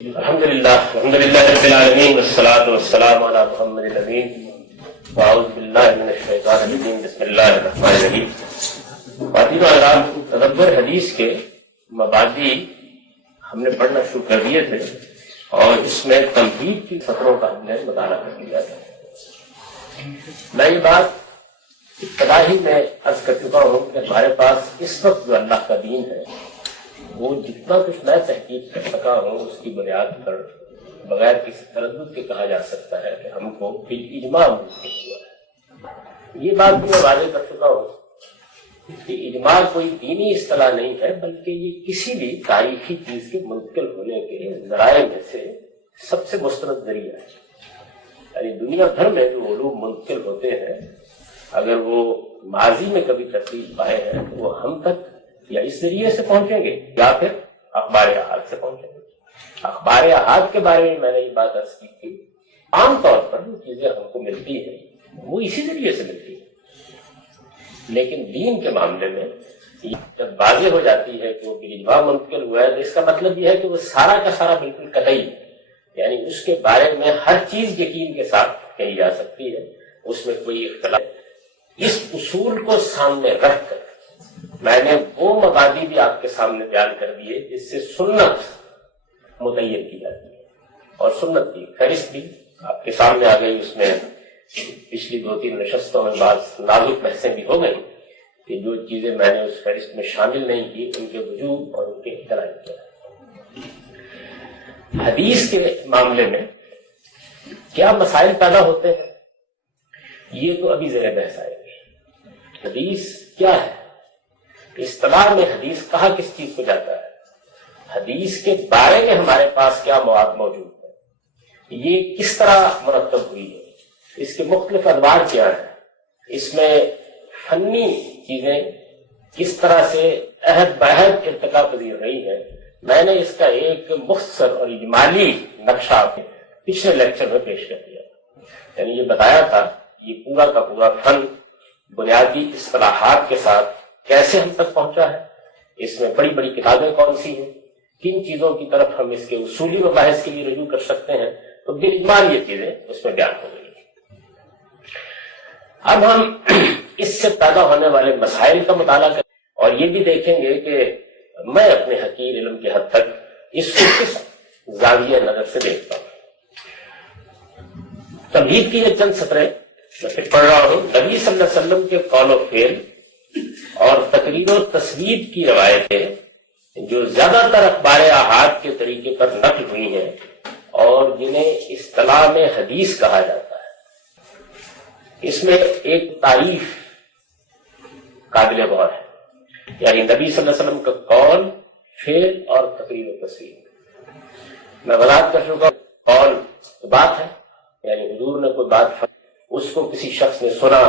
الحمدللہ رب العالمین والصلاة والسلام علی محمد الامین واعوذ باللہ من الشیطان الرجیم بسم اللہ الرحمن الرحیم۔ خواتین و حضرات، تدبر حدیث کے مبادی ہم نے پڑھنا شروع کر دیے تھے اور اس میں تمہید کی فقروں کا ہم نے مطالعہ کر لیا تھا۔ میں یہ بات ابتدا ہی میں عرض کر چکا ہوں کہ ہمارے پاس اس وقت جو اللہ کا دین ہے وہ جتنا کچھ میں تحقیق کر سکا ہوں اس کی بنیاد پر بغیر کسی تردد کے کہا جا سکتا ہے کہ ہم کو اجماع منتقل ہوا ہے۔ یہ بات بھی میں واضح کر چکا ہوں کہ اجماع کوئی دینی اصطلاح نہیں ہے، بلکہ یہ کسی بھی تاریخی چیز کے منتقل ہونے کے ذرائع میں سے سب سے مستند ذریعہ ہے۔ یعنی دنیا بھر میں جو علوم منتقل ہوتے ہیں اگر وہ ماضی میں کبھی تفصیل پائے ہیں تو وہ ہم تک یا اس ذریعے سے پہنچیں گے یا پھر اخبار احاد سے پہنچیں گے۔ اخبار احاد کے بارے میں نے یہ بات عرض کی تھی، عام طور پر جو چیزیں ہم کو ملتی ہیں وہ اسی ذریعے سے ملتی ہیں، لیکن دین کے معاملے میں جب واضح ہو جاتی ہے کہ وہ بالاجماع منتقل ہوا ہے تو اس کا مطلب یہ ہے کہ وہ سارا کا سارا بالکل قطعی ہے، یعنی اس کے بارے میں ہر چیز یقین کے ساتھ کہی جا سکتی ہے، اس میں کوئی اختلاف۔ اس اصول کو سامنے رکھ کر میں نے وہ مبادی بھی آپ کے سامنے بیان کر دیے جس سے سنت متعین کی جاتی ہے، اور سنت کی فہرست بھی آپ کے سامنے آ گئی۔ اس میں پچھلی 2-3 نشستوں میں بعض نازک بحثیں بھی ہو گئی کہ جو چیزیں میں نے اس فہرست میں شامل نہیں کی ان کے وجوب اور ان کے اختلاف کیا۔ حدیث کے معاملے میں کیا مسائل پیدا ہوتے ہیں یہ تو ابھی زیر بحث آئے گی۔ حدیث کیا ہے، اصطلاح میں حدیث کہا کس چیز کو جاتا ہے، حدیث کے بارے میں ہمارے پاس کیا مواد موجود ہے، یہ کس طرح مرتب ہوئی ہے، اس کے مختلف انواع کیا ہیں، اس میں فنی چیزیں کس طرح سے عہد بعہد ارتقا پذیر رہی ہیں۔ میں نے اس کا ایک مختصر اور اجمالی نقشہ پچھلے لیکچر میں پیش کر دیا، یعنی یہ بتایا تھا یہ پورا کا پورا فن بنیادی اصطلاحات کے ساتھ کیسے ہم تک پہنچا ہے، اس میں بڑی بڑی کتابیں کون سی ہیں، کن چیزوں کی طرف ہم اس کے اصولی مباحث کے لیے رجوع کر سکتے ہیں، تو بالاجمال یہ چیزیں اس میں بیان ہو گئی۔ اب ہم اس سے پیدا ہونے والے مسائل کا مطالعہ کریں اور یہ بھی دیکھیں گے کہ میں اپنے حقیر علم کے حد تک اس کو کس زاویہ نظر سے دیکھتا ہوں۔ تمہید کی یہ چند سطریں میں پھر پڑھ رہا ہوں۔ نبی صلی اللہ علیہ وسلم کے قول و فعل اور تقریر و تصویر کی روایتیں جو زیادہ تر اخبار احاد کے طریقے پر نقل ہوئی ہیں اور جنہیں اصطلاح میں حدیث کہا جاتا ہے، اس میں ایک تعریف قابل غور ہے، یعنی نبی صلی اللہ علیہ وسلم کا قول، فعل اور تقریر و تصویر۔ میں وضاحت کر چکا ہوں، قول بات ہے، یعنی حضور نے کوئی بات اس کو کسی شخص نے سنا،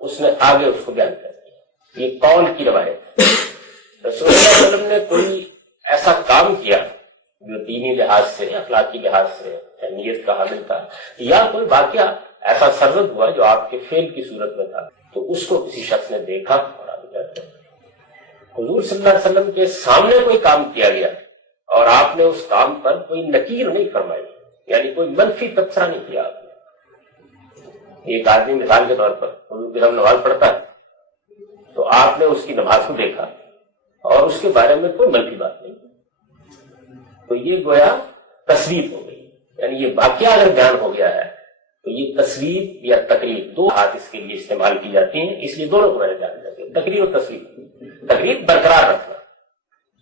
اس نے آگے اس کو بیان کر دیا، یہ قول کی روایت۔ رسول اللہ صلی اللہ علیہ وسلم نے کوئی ایسا کام کیا جو دینی لحاظ سے، اخلاقی لحاظ سے اہمیت کا حامل تھا، یا کوئی واقعہ ایسا سرزد ہوا جو آپ کے فعل کی صورت میں تھا، تو اس کو کسی شخص نے دیکھا اور آگے بیان کر دیا۔ حضور صلی اللہ علیہ وسلم کے سامنے کوئی کام کیا گیا اور آپ نے اس کام پر کوئی نکیر نہیں فرمائی، یعنی کوئی منفی تبصرہ نہیں کیا آپ نے۔ ایک آدمی مثال کے طور پر حضور کی نماز پڑھتا ہے تو آپ نے اس کی نماز کو دیکھا اور اس کے بارے میں کوئی منفی بات نہیں، تو یہ گویا تصویر ہو گئی، یعنی یہ واقعہ اگر بیان ہو گیا ہے تو یہ تصویر یا تقریر، دو ہاتھ اس کے لیے استعمال کی جاتی ہیں، اس لیے دونوں کو میں نے جان جاتے ہیں، تقریر اور تصویر۔ تقریر برقرار رکھنا،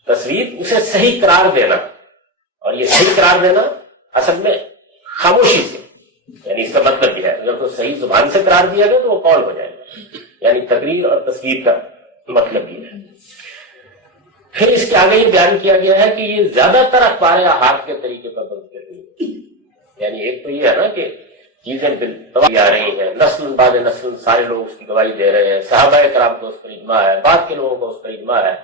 تصویر اسے صحیح قرار دینا، اور یہ صحیح قرار دینا اصل میں خاموشی سے، یعنی اس کا مطلب یہ ہے اگر تو صحیح زبان سے قرار دیا گیا تو وہ قول ہو جائے گا، یعنی تقریر اور تصویر کا مطلب یہ ہے۔ پھر اس کے آگے یہ بیان کیا گیا ہے کہ یہ زیادہ تر اخبار احاد کے طریقے پر بنتے ہوئے، یعنی ایک تو یہ ہے نا کہ چیزیں بالتواتر آ رہی ہیں، نسل بعد نسل سارے لوگ اس کی گواہی دے رہے ہیں، صحابہ کرام کو اس پر اجماع ہے، بعد کے لوگوں کو اس پر اجماع ہے،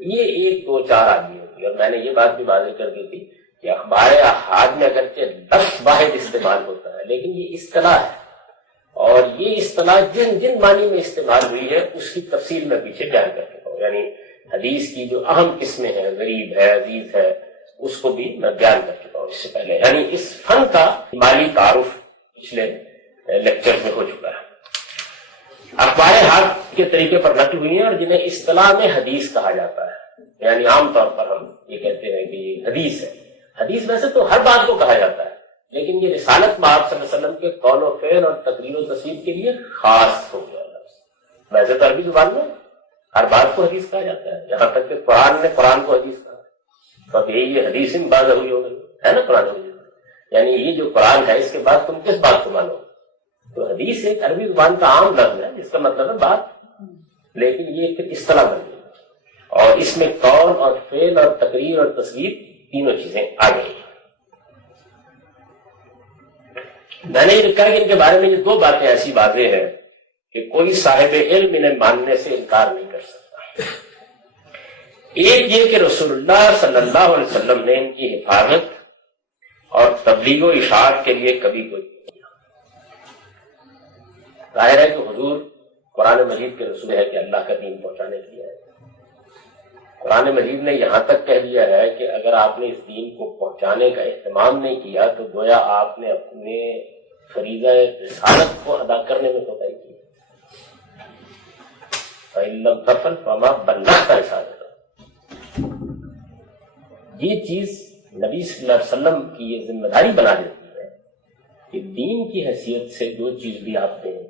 یہ 1-2-4 آدمی ہوتی ہے۔ اور میں نے یہ بات بھی واضح کر دی تھی کہ اخبار احاد میں اگرچہ لفظ واحد استعمال ہوتا ہے لیکن یہ اصطلاح ہے، اور یہ اصطلاح جن جن معنی میں استعمال ہوئی ہے اس کی تفصیل میں پیچھے بیان کر چکا ہوں، یعنی حدیث کی جو اہم قسمیں ہیں، غریب ہے، عزیز ہے، اس کو بھی میں بیان کر چکا ہوں اس سے پہلے، یعنی اس فن کا مالی تعارف پچھلے لیکچر میں ہو چکا ہے۔ اخبار حق کے طریقے پر نقل ہوئی ہیں اور جنہیں اصطلاح میں حدیث کہا جاتا ہے، یعنی عام طور پر ہم یہ کہتے ہیں کہ یہ حدیث ہے۔ حدیث ویسے تو ہر بات کو کہا جاتا ہے، لیکن یہ رسالت میں آپ صلی اللہ علیہ وسلم کے قول و فعل اور تقریر و تصویر کے لیے خاص ہو گیا لفظ۔ ویسے تو عربی زبان میں ہر بات کو حدیث کہا جاتا ہے، یہاں تک کہ قرآن نے قرآن کو حدیث کہا، تو اب یہ حدیث میں بات ہوئی ہوگی ہے نا قرآن میں، یعنی یہ جو قرآن ہے اس کے بعد تم کس بات کو مانو؟ تو حدیث ایک عربی زبان کا عام لفظ ہے جس کا مطلب ہے بات، لیکن یہ پھر اصطلاح بن گئی اور اس میں قول اور فعل اور تقریر اور تصویر تینوں چیزیں آ گئی۔ میں نے یہ لکھا کہ ان کے بارے میں یہ دو باتیں ایسی واضح ہیں کہ کوئی صاحب علم انہیں ماننے سے انکار نہیں کر سکتا۔ ایک یہ کہ رسول اللہ صلی اللہ علیہ وسلم نے ان کی حفاظت اور تبلیغ و اشاعت کے لیے کبھی کوئی ظاہر ہے کہ حضور قرآن مجید کے رسول ہے کہ اللہ کا دین پہنچانے کے لیے ہے۔ قرآن مجید نے یہاں تک کہہ دیا ہے کہ اگر آپ نے اس دین کو پہنچانے کا اہتمام نہیں کیا تو گویا آپ نے اپنے فریضہ رسالت کو ادا کرنے میں کوتاہی کی۔ فَإِن لَّمْ تَفْعَلْ فَمَا بَلَّغْتَ رِسَالَتَهُ، یہ چیز نبی صلی اللہ علیہ وسلم کی یہ ذمہ داری بنا دیتی ہے کہ دین کی حیثیت سے جو چیز بھی آپ دیں،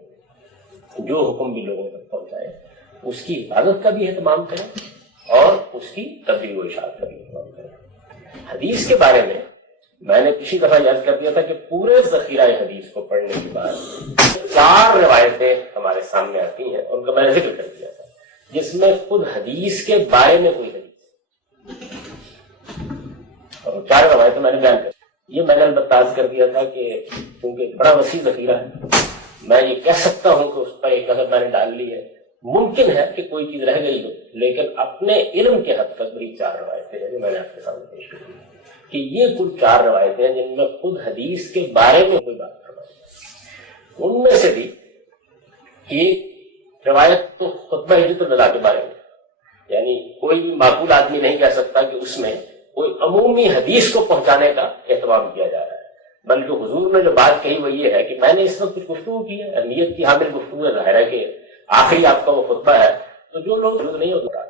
جو حکم بھی لوگوں تک پہنچائے، اس کی حفاظت کا بھی اہتمام کریں اور اس کی تبلیغ و اشاعت کا بھی اہتمام کریں۔ حدیث کے بارے میں نے پچھلی دفعہ یاد کر دیا تھا کہ پورے ذخیرہ حدیث کو پڑھنے کے بعد 4 روایتیں ہمارے سامنے آتی ہیں، ان کا میں نے ذکر کر دیا تھا، جس میں خود حدیث کے بارے میں کوئی حدیث، اور 4 روایتیں میں نے بیان کر یہ میں نے البتہ عرض کر دیا تھا کہ کیونکہ بڑا وسیع ذخیرہ ہے، میں یہ کہہ سکتا ہوں کہ اس پر ایک نظر میں نے ڈال لی ہے، ممکن ہے کہ کوئی چیز رہ گئی ہو، لیکن اپنے علم کے حد تک بڑی 4 روایتیں ہیں جو میں نے آپ کے سامنے پیش کی کہ یہ کل 4 روایتیں ہیں جن میں خود حدیث کے بارے میں کوئی بات فرمائی۔ ان میں سے بھی ایک روایت تو خطبہ ہجرت الوداع کے بارے میں، یعنی کوئی معقول آدمی نہیں کہہ سکتا کہ اس میں کوئی عمومی حدیث کو پہنچانے کا اہتمام کیا جا رہا ہے، بلکہ حضور نے جو بات کہی وہ یہ ہے کہ میں نے اس وقت کچھ گفتگو کی ہے، اہمیت کی حامل گفتگو ہے، ظاہر ہے کہ آخری آپ کا وہ خطبہ ہے، تو جو لوگ نہیں ہوتا،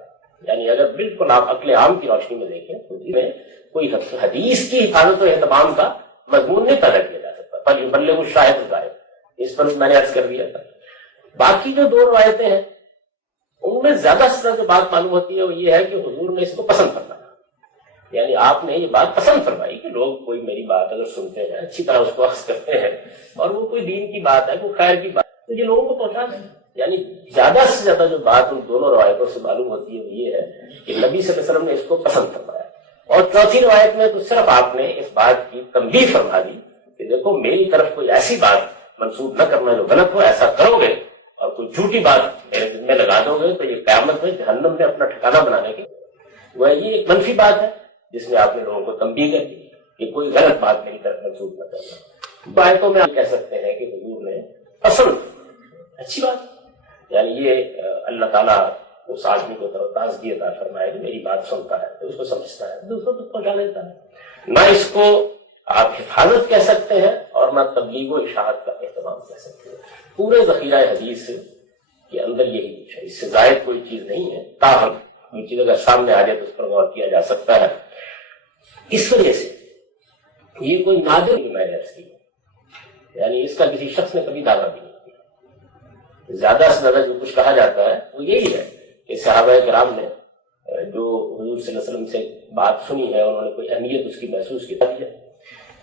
یعنی اگر بالکل آپ عقل عام کی روشنی میں دیکھیں تو اس میں کوئی حدیث کی حفاظت و اہتمام کا مضمون نہیں پیدا کیا جا سکتا، بلّے وہ شاہد ظاہر، اس پر میں نے عرض کر دیا تھا۔ باقی جو 2 روایتیں ہیں ان میں زیادہ سے زیادہ بات معلوم ہوتی ہے وہ یہ ہے کہ حضور نے اس کو پسند فرمایا، یعنی آپ نے یہ بات پسند فرمائی کہ لوگ کوئی میری بات اگر سنتے ہیں اچھی طرح اس کو اخذ کرتے ہیں اور وہ کوئی دین کی بات ہے، کوئی خیر کی بات ہے، تو یہ لوگوں کو پہنچا دیں۔ یعنی زیادہ سے زیادہ جو بات ان دونوں روایتوں سے معلوم ہوتی ہے وہ یہ ہے کہ نبی صلی اللہ علیہ وسلم نے اس کو پسند فرمایا، اور چوتھی روایت میں تو صرف آپ نے اس بات کی تنبیہ فرما دی کہ دیکھو میری طرف کوئی ایسی بات منسوب نہ کرنا جو غلط ہو، ایسا کرو گے اور کوئی جھوٹی بات میرے دل میں لگا دو گے تو یہ قیامت میں جہنم میں اپنا ٹھکانہ بنانے کی، وہ یہ ایک منفی بات ہے جس میں آپ نے لوگوں کو تنبیہ کر دی کہ کوئی غلط بات میری طرف منسوب نہ کرنا۔ باتوں میں آپ کہہ سکتے ہیں کہ حضور نے پسند، اچھی بات، یعنی یہ اللہ تعالیٰ اس آدمی کو تازگی عطا فرمائے کہ میری بات سنتا ہے تو اس کو سمجھتا ہے، دوسروں تک پہنچا دیتا ہے۔ نہ اس کو آپ حفاظت کہہ سکتے ہیں اور نہ تبلیغ و اشاعت کا اہتمام کہہ سکتے ہیں۔ پورے ذخیرہ حدیث کے اندر یہی کچھ ہے، اس سے زائد کوئی چیز نہیں ہے، تاہم کوئی چیز اگر سامنے آ جائے تو اس پر غور کیا جا سکتا ہے۔ اس وجہ سے یہ کوئی نادر میں نے عرض کی، یعنی اس کا کسی شخص نے کبھی دعویٰ بھی نہیں کیا۔ زیادہ سے زیادہ جو کچھ کہا جاتا ہے وہ یہی ہے کہ صحابہ کرام نے جو حضور صلی اللہ علیہ وسلم سے بات سنی ہے انہوں نے کوئی اہمیت اس کی محسوس کی ہے،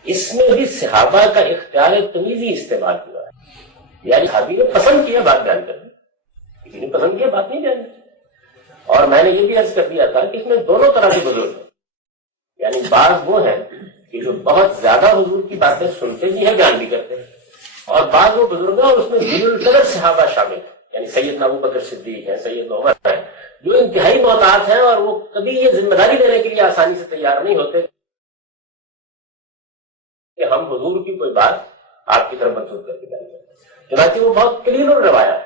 اس میں بھی صحابہ کا اختیار تمیزی استعمال ہوا ہے، یعنی صحابی نے پسند کیا بات بیان کرنا، کسی نے پسند کیا بات نہیں جاننی۔ اور میں نے یہ بھی عرض کر دیا تھا کہ اس میں دونوں طرح کے بزرگ ہیں، یعنی بعض وہ ہیں کہ جو بہت زیادہ حضور کی باتیں سنتے بھی ہیں، بیان بھی کرتے ہیں، اور بعض وہ بزرگ ہیں اور اس میں ذل صحابہ شامل ہیں، یعنی سیدنا ابو بکر صدیق ہے، سیدنا عمر ہے، جو انتہائی محتاط ہیں اور وہ کبھی یہ ذمہ داری لینے کے لیے آسانی سے تیار نہیں ہوتے کہ ہم حضور کی کوئی بات آپ کی طرف منسوخ کر کے بیان کرتے۔ چنانچہ وہ بہت قلیل الروایات،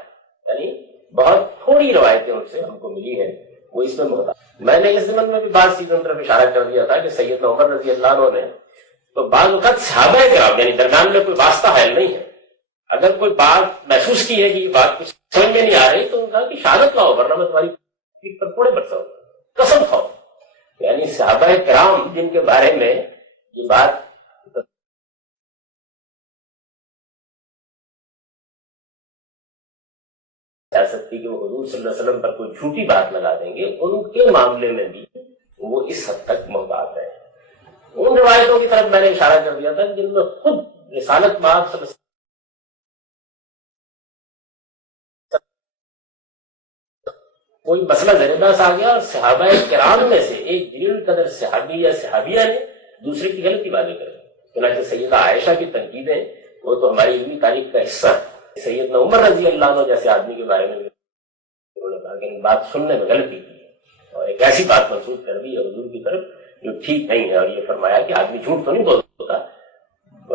یعنی بہت تھوڑی روایتیں ان سے ہم کو ملی ہیں وہ اس میں محتاط. میں نے اس زمن میں بھی بعض چیزوں کی طرف اشارہ کر دیا تھا کہ سیدنا عمر رضی اللہ عنہ نے تو بعض اوقات صحابہ کرام یعنی درمیان میں کوئی واسطہ حائل نہیں ہے، اگر کوئی بات محسوس کی ہے کہ یہ بات کچھ سمجھ میں نہیں آ رہی تو ان کا کہ شہادت لاؤ ورنہ میں تمہاری پیٹھ پر کوڑے برساؤں، قسم کھاؤ. یعنی صحابہ کرام جن کے بارے میں یہ بات سکتی کہ وہ حضور صلی اللہ علیہ وسلم پر کوئی جھوٹی بات لگا دیں گے، ان کے معاملے میں بھی وہ اس حد تک محتاط ہے. ان روایتوں کی طرف میں نے اشارہ کر دیا تھا جن میں خود رسالت مآب صلی اللہ علیہ وسلم کوئی مسئلہ زیر بحث آ گیا اور صحابہ کرام میں سے ایک جلیل قدر صحابی یا صحابیہ نے دوسرے کی غلطی واضح کر دی. چنانچہ سیدہ عائشہ کی تنقیدیں وہ تو ہماری علمی تاریخ کا حصہ ہے. سیدنا عمر رضی اللہ عنہ جیسے آدمی کے بارے میں انہوں نے کہا کہ بات سننے میں غلطی کی اور ایک ایسی بات منسوخ کر دی حضور کی طرف جو ٹھیک نہیں ہے، اور یہ فرمایا کہ آدمی جھوٹ تو نہیں بولتا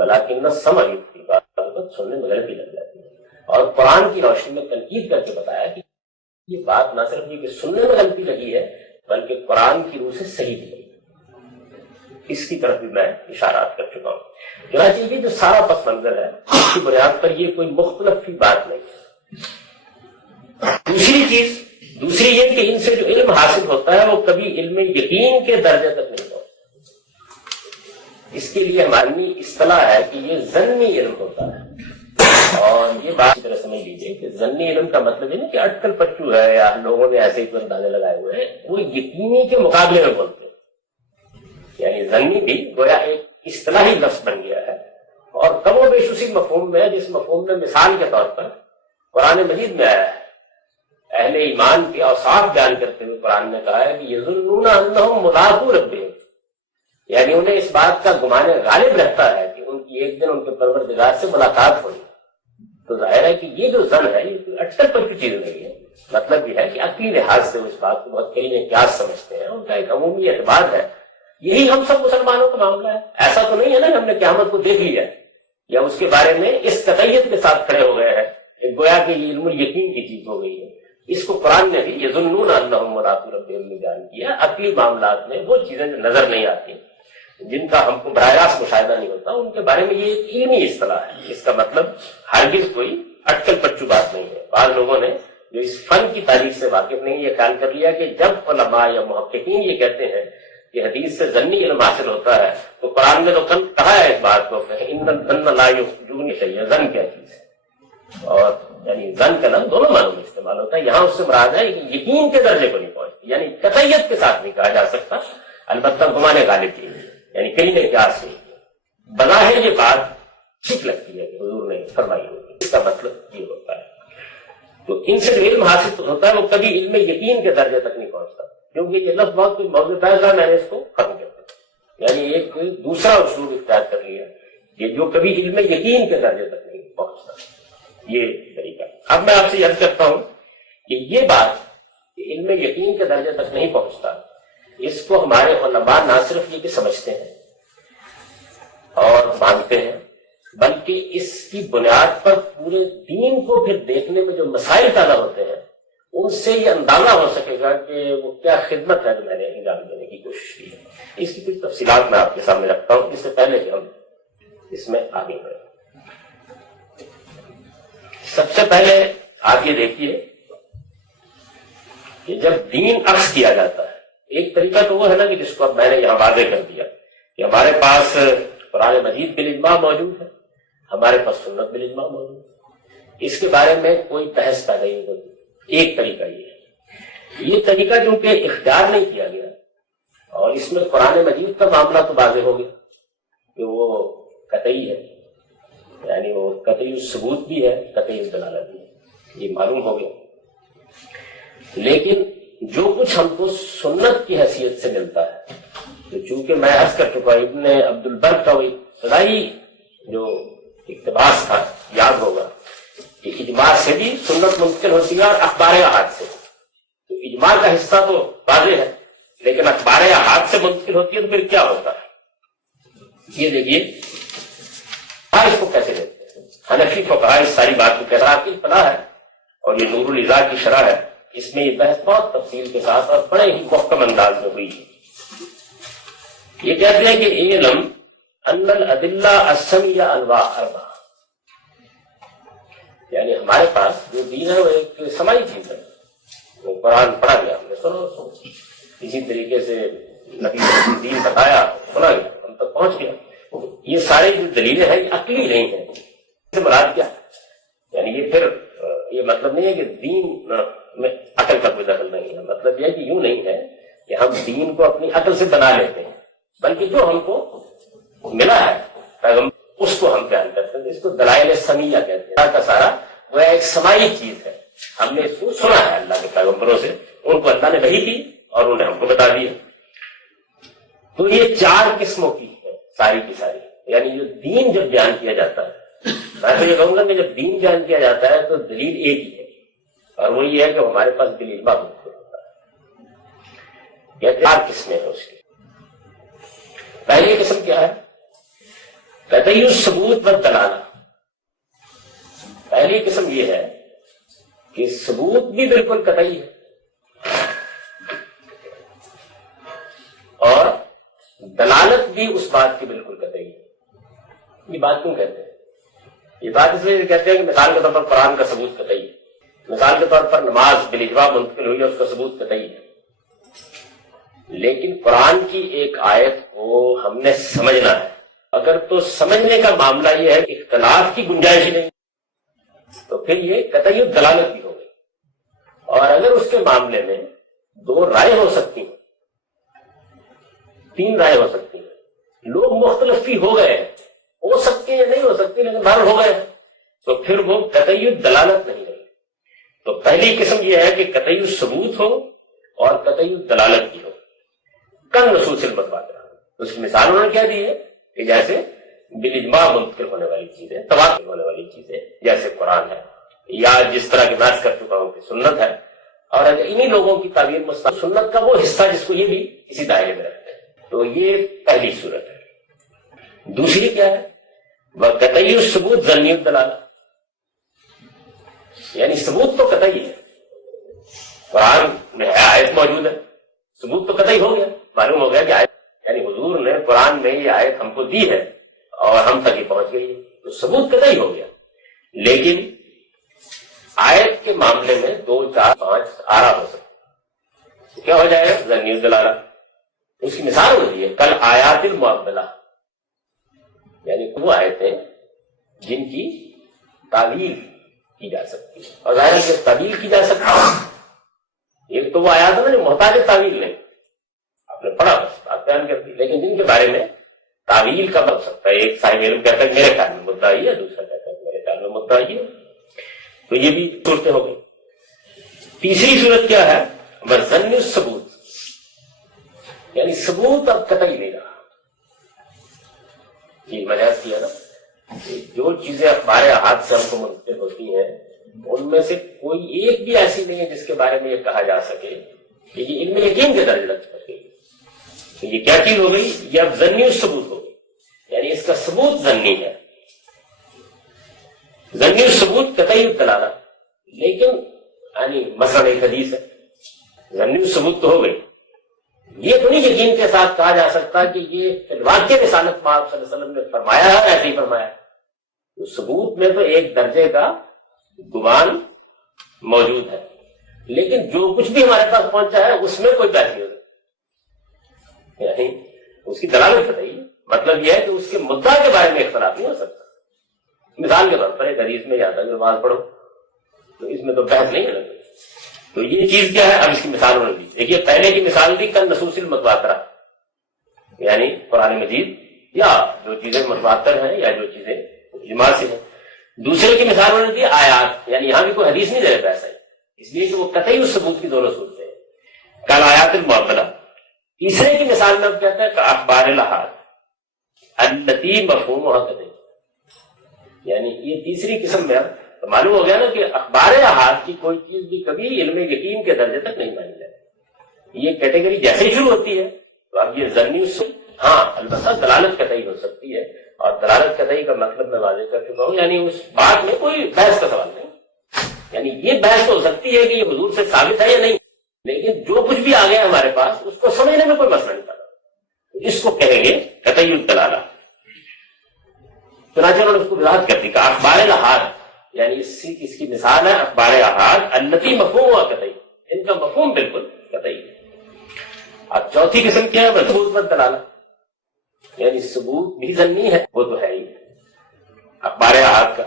لیکن نہ سمجھ کی بات سننے میں غلطی لگ جاتی ہے. اور قرآن کی روشنی میں تنقید کر کے بتایا کہ یہ بات نہ صرف یہ کہ سننے میں غلطی لگی ہے بلکہ قرآن کی روح سے صحیح بھی لگی. اس کی طرف بھی میں اشارات کر چکا ہوں. چنانچہ یہ جو سارا پس منظر ہے اس کی بنیاد پر یہ کوئی مختلف ہی بات نہیں ہے. دوسری یہ کہ ان سے جو علم حاصل ہوتا ہے وہ کبھی علم یقین کے درجے تک نہیں ہوتا. اس کے لیے ہماری اصطلاح ہے کہ یہ ظنی علم ہوتا ہے. اور یہ بات کی طرح سمجھ لیجیے کہ ظنی علم کا مطلب یہ نہیں کہ اٹکل پچو ہے یا لوگوں نے ایسے ہی اندازے لگائے ہوئے ہیں، وہ یقینی کے مقابلے میں بولتے ہیں. یعنی ظنی بھی گویا ایک اصطلاحی لفظ بن گیا ہے اور کم و بیش اسی مفہوم میں جس مفہوم میں مثال کے طور پر قرآن مجید میں آیا ہے. اہل ایمان کے اوصاف بیان کرتے ہوئے قرآن نے کہا ہے کہ یظنون انہم ملاقو ربہم، یعنی انہیں اس بات کا گمان غالب رہتا ہے کہ ان کی ایک دن ان کے پروردگار سے ملاقات ہوئی. تو ظاہر ہے کہ یہ جو ظن ہے یہ اٹکل پچو چیز نہیں ہے. مطلب یہ ہے کہ عقلی لحاظ سے اس بات کو بہت کئی قیاس سمجھتے ہیں، ان کا ایک عمومی اعتبار ہے. یہی ہم سب مسلمانوں کا معاملہ ہے. ایسا تو نہیں ہے نا کہ ہم نے قیامت کو دیکھ لیا یا اس کے بارے میں اس قطعیت کے ساتھ کھڑے ہو گئے ہیں گویا کہ یہ علم الیقین کی چیز ہو گئی ہے. اس کو قرآن نے بھی یظنون انہم ملاقو ربہم میں بیان کیا. عقلی معاملات میں وہ چیزیں جو نظر نہیں آتی، جن کا ہم کو براہ راست مشاہدہ نہیں ہوتا، ان کے بارے میں یہ ایک علمی اصطلاح ہے. اس کا مطلب ہرگز کوئی اٹکل پچو بات نہیں ہے. بعض لوگوں نے جو اس فن کی تاریخ سے واقف نہیں یہ خیال کر لیا کہ جب علماء یا محققین یہ کہتے ہیں کہ حدیث سے ظنی علم حاصل ہوتا ہے تو قرآن نے تو کہا ہے اس بات کو کہ ان الظن لا یغنی شیئا. ظن کیا چیز ہے؟ اور یعنی ظن کا لفظ دونوں معنوں میں استعمال ہوتا ہے. یہاں اس سے مراد ہے کہ یقین کے درجے کو نہیں پہنچتی، یعنی قطعیت کے ساتھ نہیں کہا جا سکتا، البتہ گمانے غالب کی یعنی کئی نے قیاس نہیں. بظاہر یہ بات ٹھیک لگتی ہے کہ حضور نے فرمائی ہوگی، اس کا مطلب یہ ہوتا ہے. تو ان سے جو علم حاصل ہوتا ہے وہ کبھی علم یقین کے درجے تک نہیں پہنچتا، کیونکہ یہ لفظ بہت کچھ موضوع بحث ہے. میں نے اس کو ختم کر دیا، یعنی ایک دوسرا اسلوب اختیار کر لیا کہ جو کبھی علم یقین کے درجے تک نہیں پہنچتا. یہ طریقہ. اب میں آپ سے عرض کرتا ہوں کہ یہ بات کہ علم یقین کے درجے تک نہیں پہنچتا، اس کو ہمارے علماء نہ صرف یہ کہ سمجھتے ہیں اور مانتے ہیں، بلکہ اس کی بنیاد پر پورے دین کو پھر دیکھنے میں جو مسائل پیدا ہوتے ہیں ان سے یہ اندازہ ہو سکے گا کہ وہ کیا خدمت ہے جو میں نے انجام دینے کی کوشش کی ہے. اس کی کچھ تفصیلات میں آپ کے سامنے رکھتا ہوں اس سے پہلے کہ ہم اس میں آگے بڑھیں. سب سے پہلے آپ یہ دیکھیے کہ جب دین عرض کیا جاتا ہے، ایک طریقہ تو وہ ہے نا کہ جس کو اب میں نے یہاں واضح کر دیا کہ ہمارے پاس قرآن مجید بالاجماع موجود ہے، ہمارے پاس سنت بالاجماع موجود ہے. اس کے بارے میں کوئی بحث پیدا نہیں ہوتی. ایک طریقہ یہ ہے. یہ طریقہ کیونکہ اختیار نہیں کیا گیا اور اس میں قرآن مجید کا معاملہ تو واضح ہو گیا کہ وہ قطعی ہے، یعنی وہ قطعی ثبوت بھی ہے، قطعی دلالت بھی ہے، یہ معلوم ہو گیا. لیکن جو کچھ ہم کو سنت کی حیثیت سے ملتا ہے، تو چونکہ میں عرض کر چکا ابن عبد البر کا وہ ابتدائی جو اقتباس تھا یاد ہوگا کہ اجماع سے بھی سنت منتقل ہوتی ہے اور اخبار احاد سے. تو اجماع کا حصہ تو واضح ہے لیکن اخبار احاد سے منتقل ہوتی ہے تو پھر کیا ہوتا ہے؟ یہ دیکھیے اس کو کیسے دیتے ہیں. حنفی فقہاء اس ساری بات کو کہہ رہا کہ فلاح ہے اور یہ نور الازا کی شرح ہے اس میں یہ بحث بہت تفصیل کے ساتھ اور بڑے ہی محکم انداز میں ہوئی ہے. یہ کہتے ہیں کہ علم ان الادلہ السمعیہ انواع اربع، یعنی ہمارے پاس جو دین ہے وہ ایک سماعی چیز ہے. وہ قرآن پڑھا گیا، ہم نے سنو، اسی طریقے سے نبی نے دین بتایا، سنا گیا، ہم تک پہنچ گیا. یہ سارے جو دلیلیں ہیں یہ عقلی نہیں ہیں. اس سے مراد کیا ہے؟ یعنی یہ پھر یہ مطلب نہیں ہے کہ دین میں عقل کا کوئی دخل نہیں ہے. مطلب یہ ہے کہ یوں نہیں ہے کہ ہم دین کو اپنی عقل سے بنا لیتے ہیں، بلکہ جو ہم کو ملا ہے پیغمبر اس کو ہم بیان کرتے ہیں. اس کو دلائل سمیعہ کہتے ہیں. کا سارا وہ ایک سماعی چیز ہے. ہم نے اس کو سنا ہے اللہ کے پیغمبروں سے، ان کو اللہ نے وحی کی اور انہوں نے ہم کو بتا دیا. تو یہ 4 قسموں کی ہے ساری کی ساری. یعنی جو دین جب بیان کیا جاتا ہے، میں تو یہ کہوں گا کہ جب دین بیان کیا جاتا ہے تو دلیل ایک ہی ہے، اور وہ یہ ہے کہ ہمارے پاس دلیل موجود ہوتا ہے. یہ 4 قسمیں ہیں اس کی. پہلی قسم کیا ہے؟ قطعی الثبوت والدلالہ. پہلی قسم یہ ہے کہ ثبوت بھی بالکل قطعی ہے اور دلالت بھی اس بات کی بالکل قطعی ہے. یہ بات کیوں کہتے ہیں؟ یہ بات اس لیے کہتے ہیں کہ مثال کے طور پر قرآن کا ثبوت قطعی ہے. مثال کے طور پر نماز بالاجماع منتقل ہوئی ہے، اس کا ثبوت قطعی ہے. لیکن قرآن کی ایک آیت کو ہم نے سمجھنا ہے. اگر تو سمجھنے کا معاملہ یہ ہے کہ اختلاف کی گنجائش ہی نہیں، تو پھر یہ قطعی دلالت بھی ہو گئی. اور اگر اس کے معاملے میں 2 رائے ہو سکتی ہیں، 3 رائے ہو سکتی ہیں، لوگ مختلف بھی ہو گئے، ہو سکتی یا نہیں ہو سکتی لیکن بہرحال ہو گئے، تو پھر وہ قطعی دلالت نہیں رہی. تو پہلی قسم یہ ہے کہ قطعی ثبوت ہو اور قطعی دلالت بھی ہو. کن نصوص المتواترہ، اس کی مثال انہوں نے کیا دی ہے کہ جیسے بالاجماع منتقل ہونے والی چیزیں، تواتر ہونے والی چیزیں جیسے قرآن ہے، یا جس طرح کی میں کر چکا ہوں کہ سنت ہے. اور اگر انہی لوگوں کی تعبیر مستقل سنت کا وہ حصہ جس کو یہ بھی اسی دائرے میں رکھتے ہیں، تو یہ پہلی صورت ہے. دوسری کیا ہے؟ وہ قطعی الثبوت ظنی الدلالہ، یعنی ثبوت تو قطعی ہے، قرآن میں آیت موجود ہے، ثبوت تو قطعی ہو گیا، معلوم ہو گیا کہ آیت، یعنی حضور نے قرآن میں یہ آیت ہم کو دی ہے اور ہم تک ہی پہنچ گئی ہے، تو ثبوت قطعی ہو گیا. لیکن آیت کے معاملے میں 2 4 5 آرا ہو سکتے، تو کیا ہو جائے گا؟ ظنی الدلالہ. اس کی مثال ہوتی ہے کل آیات المعبدہ، یعنی وہ آیتیں جن کی تعویل کی جا سکتی ہے. اور ظاہر ہے کہ تعویل کی جا سکتی ہے، ایک تو وہ آیات ہے نا جو محتاج تعویل نہیں، آپ نے پڑھا بس بات بیان کر دی، لیکن جن کے بارے میں تعویل کا بن سکتا ہے. ایک صاحب علم کہتا ہے میرے خیال میں مدعا ہی ہے، دوسرا کہتا ہے میرے خیال میں مدعا ہی ہے. تو یہ بھی صورتیں ہو گئی. تیسری صورت کیا ہے؟ ظنی الثبوت، یعنی ثبوت اب قطعی نہیں رہا. یہ میں نے عرض کیا نا کہ جو چیزیں اخبار احاد سے ہم کو منتقل ہوتی ہیں ان میں سے کوئی ایک بھی ایسی نہیں ہے جس کے بارے میں یہ کہا جا سکے کہ یہ علم یقین کے درجے تک پہنچ گئی. تو یہ کیا چیز ہو گئی؟ یہ اب ظنی الثبوت ہو گئی، یعنی اس کا ثبوت ظنی ہے. ظنی الثبوت قطعی الدلالہ، لیکن یعنی مثلا ایک حدیث ہے، ظنی الثبوت تو ہو گئی، یہ تو نہیں یقین کے ساتھ کہا جا سکتا کہ یہ واقع رسالت پاک صلی اللہ علیہ وسلم نے فرمایا ہے ایسے ہی فرمایا. تو ثبوت میں تو ایک درجے کا گمان موجود ہے، لیکن جو کچھ بھی ہمارے پاس پہنچا ہے اس میں کوئی بات نہیں ہو سکتی، یعنی اس کی دلالت بتائیے. مطلب یہ ہے کہ اس کے مدعا کے بارے میں اختلاف نہیں ہو سکتا. مثال کے طور پر ایک حدیث میں یاد ہے نماز پڑھو، تو اس میں تو بحث نہیں ہے. تو یہ چیز کیا ہے؟ اب اس کی مثال انہوں نے دی. دیکھیے پہلے کی مثال دی کل نصوص المتواترہ، یعنی قرآن مجید یا جو چیزیں متواتر ہیں یا جو چیزیں اجماع سے ہیں. دوسرے کی مثال انہوں نے دی آیات، یعنی یہاں بھی کوئی حدیث نہیں دے رہا ایسا ہی، اس لیے کہ وہ قطعی اس ثبوت کی دونوں صورتیں ہیں. کل آیات المعبدہ. تیسرے کی مثال میں اب کہتا ہے کہ اخبار الاحاد التی مفہومها قطعی، یعنی یہ تیسری قسم میں اب تو معلوم ہو گیا نا کہ اخبار احاد کی کوئی چیز بھی کبھی علم یقین کے درجے تک نہیں مانی جاتی. یہ کیٹیگری جیسے ہی شروع ہوتی ہے تو اب یہ ظنی، ہاں البتہ دلالت قطعی ہو سکتی ہے، اور دلالت قطعی کا مطلب میں واضح کر چکا ہوں، یعنی اس بات میں کوئی بحث کا سوال نہیں. یعنی یہ بحث ہو سکتی ہے کہ یہ حضور سے ثابت ہے یا نہیں، لیکن جو کچھ بھی آ گیا ہمارے پاس اس کو سمجھنے میں کوئی مسئلہ نہیں پڑا، اس کو کہیں گے قطعی الدلالہ۔ چنانچہ انہوں نے اس کو وضاحت کر دی کہ اخبار الاحاد، یعنی اس کی مثال ہے اخبار احاد التی مفہوم ہوا قطعی، ان کا مفہوم بالکل قطعی ہے۔ اب چوتھی قسم کیا ہے؟ ثبوت والدلالہ، یعنی ثبوت بھی ظنی ہے، وہ تو ہے ہی اخبار احاد کا،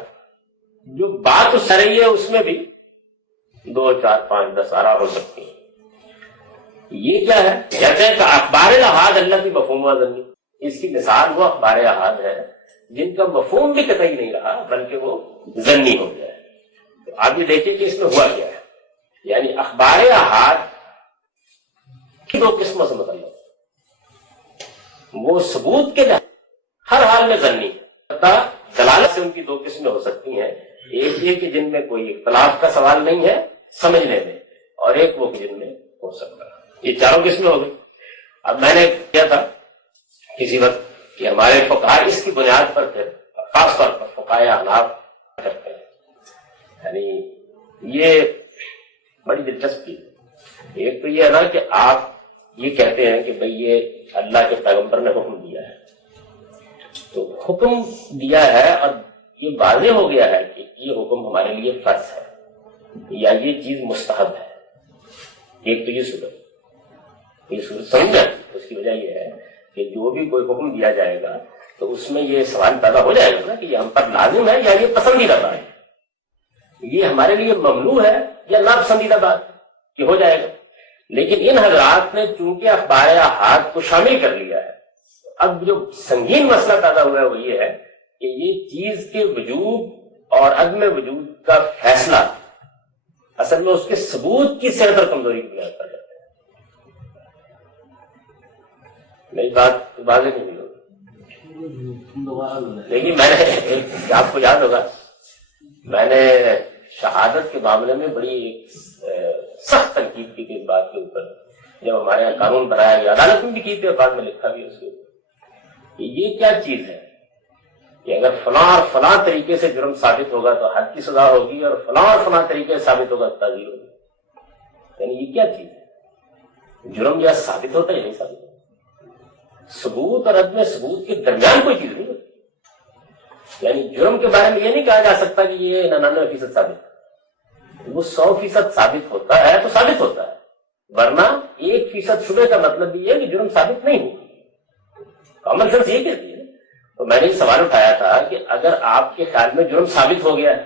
جو بات اس رہی ہے اس میں بھی 2 4 5 10 آرا ہو سکتی ہیں۔ یہ کیا ہے؟ کہتے ہیں کہ اخبار الاحاد اللہ کی مفہوم و ظنی، اس کی مثال وہ اخبار احاد ہے جن کا مفہوم بھی قطعی نہیں رہا بلکہ وہ ظنی ہو گیا ہے۔ تو آپ یہ دیکھیں کہ اس میں ہوا کیا ہے، یعنی اخبار احاد کی 2 قسموں سے متعلق، وہ ثبوت کے ہر حال میں ظنی ہے، دلالت سے ان کی 2 قسمیں ہو سکتی ہیں، ایک یہ کہ جن میں کوئی اختلاف کا سوال نہیں ہے سمجھنے میں، اور ایک وہ کہ جن میں ہو سکتا ہے۔ یہ 4 قسمیں ہو گئی۔ اب میں نے کیا تھا کسی وقت کہ ہمارے فقہا اس کی بنیاد پر پھر خاص طور پر فقہائے احناف کرتے ہیں، یعنی یہ بڑی دلچسپی ہے۔ ایک تو یہ ہے نا کہ آپ یہ کہتے ہیں کہ بھئی یہ اللہ کے پیغمبر نے حکم دیا ہے، تو حکم دیا ہے اور یہ واضح ہو گیا ہے کہ یہ حکم ہمارے لیے فرض ہے یا یہ چیز مستحب ہے۔ ایک تو یہ صورت سمجھ جاتی، اس کی وجہ یہ ہے کہ جو بھی کوئی حکم دیا جائے گا تو اس میں یہ سوال پیدا ہو جائے گا نا کہ یہ ہم پر لازم ہے یا یہ پسندیدہ بات ہے، یہ ہمارے لیے ممنوع ہے یا ناپسندیدہ بات یہ ہو جائے گا۔ لیکن ان حضرات نے چونکہ اخبار احاد کو شامل کر لیا ہے، اب جو سنگین مسئلہ پیدا ہوا ہے وہ یہ ہے کہ یہ چیز کے وجود اور عدم وجود کا فیصلہ اصل میں اس کے ثبوت کی صحت اور کمزوری کی بنیاد پر جاتا ہے۔ میری بات واضح نہیں ہوئی ہوگی، لیکن میں نے آپ کو یاد ہوگا میں نے شہادت کے معاملے میں بڑی سخت تنقید کی تھی اس بات کے اوپر، جب ہمارے یہاں قانون بنایا گیا، عدالت میں بھی کی تھی اور بعد میں لکھا بھی اس کے اوپر کہ یہ کیا چیز ہے کہ اگر فلاں اور فلاں طریقے سے جرم ثابت ہوگا تو حد کی سزا ہوگی اور فلاں اور فلاں طریقے سے ثابت ہوگا تو تعزیر ہوگی۔ یعنی یہ کیا چیز ہے؟ جرم یا ثابت ہوتا ہے یا نہیں ثابت ہوتا؟ ثبوت اور عدم ثبوت کے درمیان کوئی چیز نہیں ہوتی۔ یعنی جرم کے بارے میں یہ نہیں کہا جا سکتا کہ یہ 99% ثابت ہے، وہ 100% ثابت ہوتا ہے تو ثابت ہوتا ہے، ورنہ 1% شبہ کا مطلب یہ ہے کہ جرم ثابت نہیں ہوگا۔ کامن سینس یہ کہتی ہے۔ تو میں نے یہ سوال اٹھایا تھا کہ اگر آپ کے خیال میں جرم ثابت ہو گیا ہے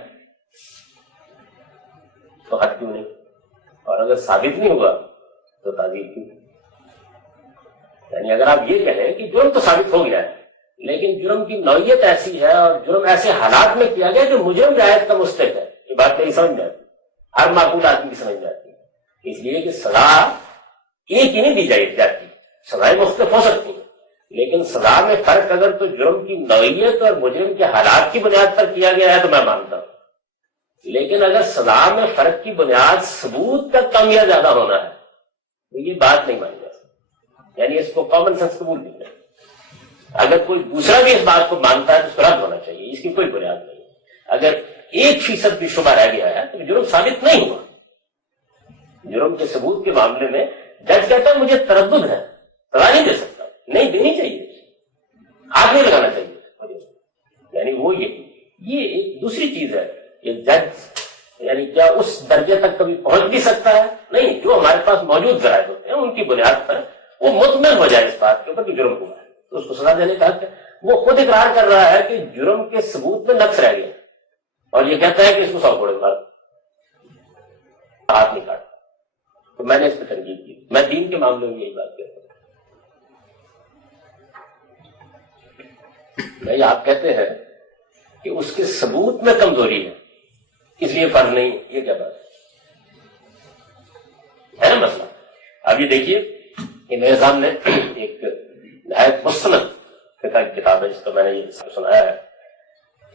تو حد کیوں نہیں، اور اگر ثابت نہیں ہوا تو تعزیر کیوں؟ یعنی اگر آپ یہ کہیں کہ جرم تو ثابت ہو گیا ہے لیکن جرم کی نوعیت ایسی ہے اور جرم ایسے حالات میں کیا گیا جو مجرم رعایت کا مستحق ہے، یہ بات نہیں سمجھ میں آتی، ہر معقول آدمی کی سمجھ میں آتی ہے، اس لیے کہ سزا ایک ہی نہیں دی جاتی، سزائیں مختلف ہو سکتی ہیں، لیکن سزا میں فرق اگر تو جرم کی نوعیت اور مجرم کے حالات کی بنیاد پر کیا گیا ہے تو میں مانتا ہوں، لیکن اگر سزا میں فرق کی بنیاد ثبوت کا کم یا زیادہ ہونا ہے تو یہ بات نہیں مانی جا سکتی، یعنی اس کو کامن سینس قبول نہیں ہے۔ اگر کوئی دوسرا بھی اس بات کو مانتا ہے تو اس کو رد ہونا چاہیے، اس کی کوئی بنیاد نہیں۔ اگر 1% بھی شبہ رہ گیا ہے تو جرم ثابت نہیں ہوا۔ جرم کے ثبوت کے معاملے میں جج کہتا ہے مجھے تردد ہے، سزا نہیں دے سکتا، نہیں دینی چاہیے، ہاتھ نہیں لگانا چاہیے، یعنی وہ یہ ایک دوسری چیز ہے کہ جج یعنی کیا اس درجے تک کبھی پہنچ بھی سکتا ہے؟ نہیں، جو ہمارے پاس موجود ذرائع ہوتے ہیں ان کی بنیاد پر وہ مطمئن ہو جائے اس بات کے اوپر کہ جرم ہوا ہے تو اس کو سزا دینے کا حق ہے۔ وہ خود اقرار کر رہا ہے کہ جرم کے ثبوت میں نقص رہ گیا اور یہ کہتا ہے کہ اس کو 100 کوڑے مار، ہاتھ نہیں کاٹا۔ تو میں نے اس پہ تنقید کی، میں دین کے معاملے میں یہی بات کہتا ہوں۔ بھائی آپ کہتے ہیں کہ اس کے ثبوت میں کمزوری ہے اس لیے فرض نہیں، یہ کیا بات ہے نا مسئلہ؟ اب یہ دیکھیے کہ میرے سامنے ایک نہایت مستند فقہ کی کتاب ہے جس کو میں نے یہ سنایا ہے،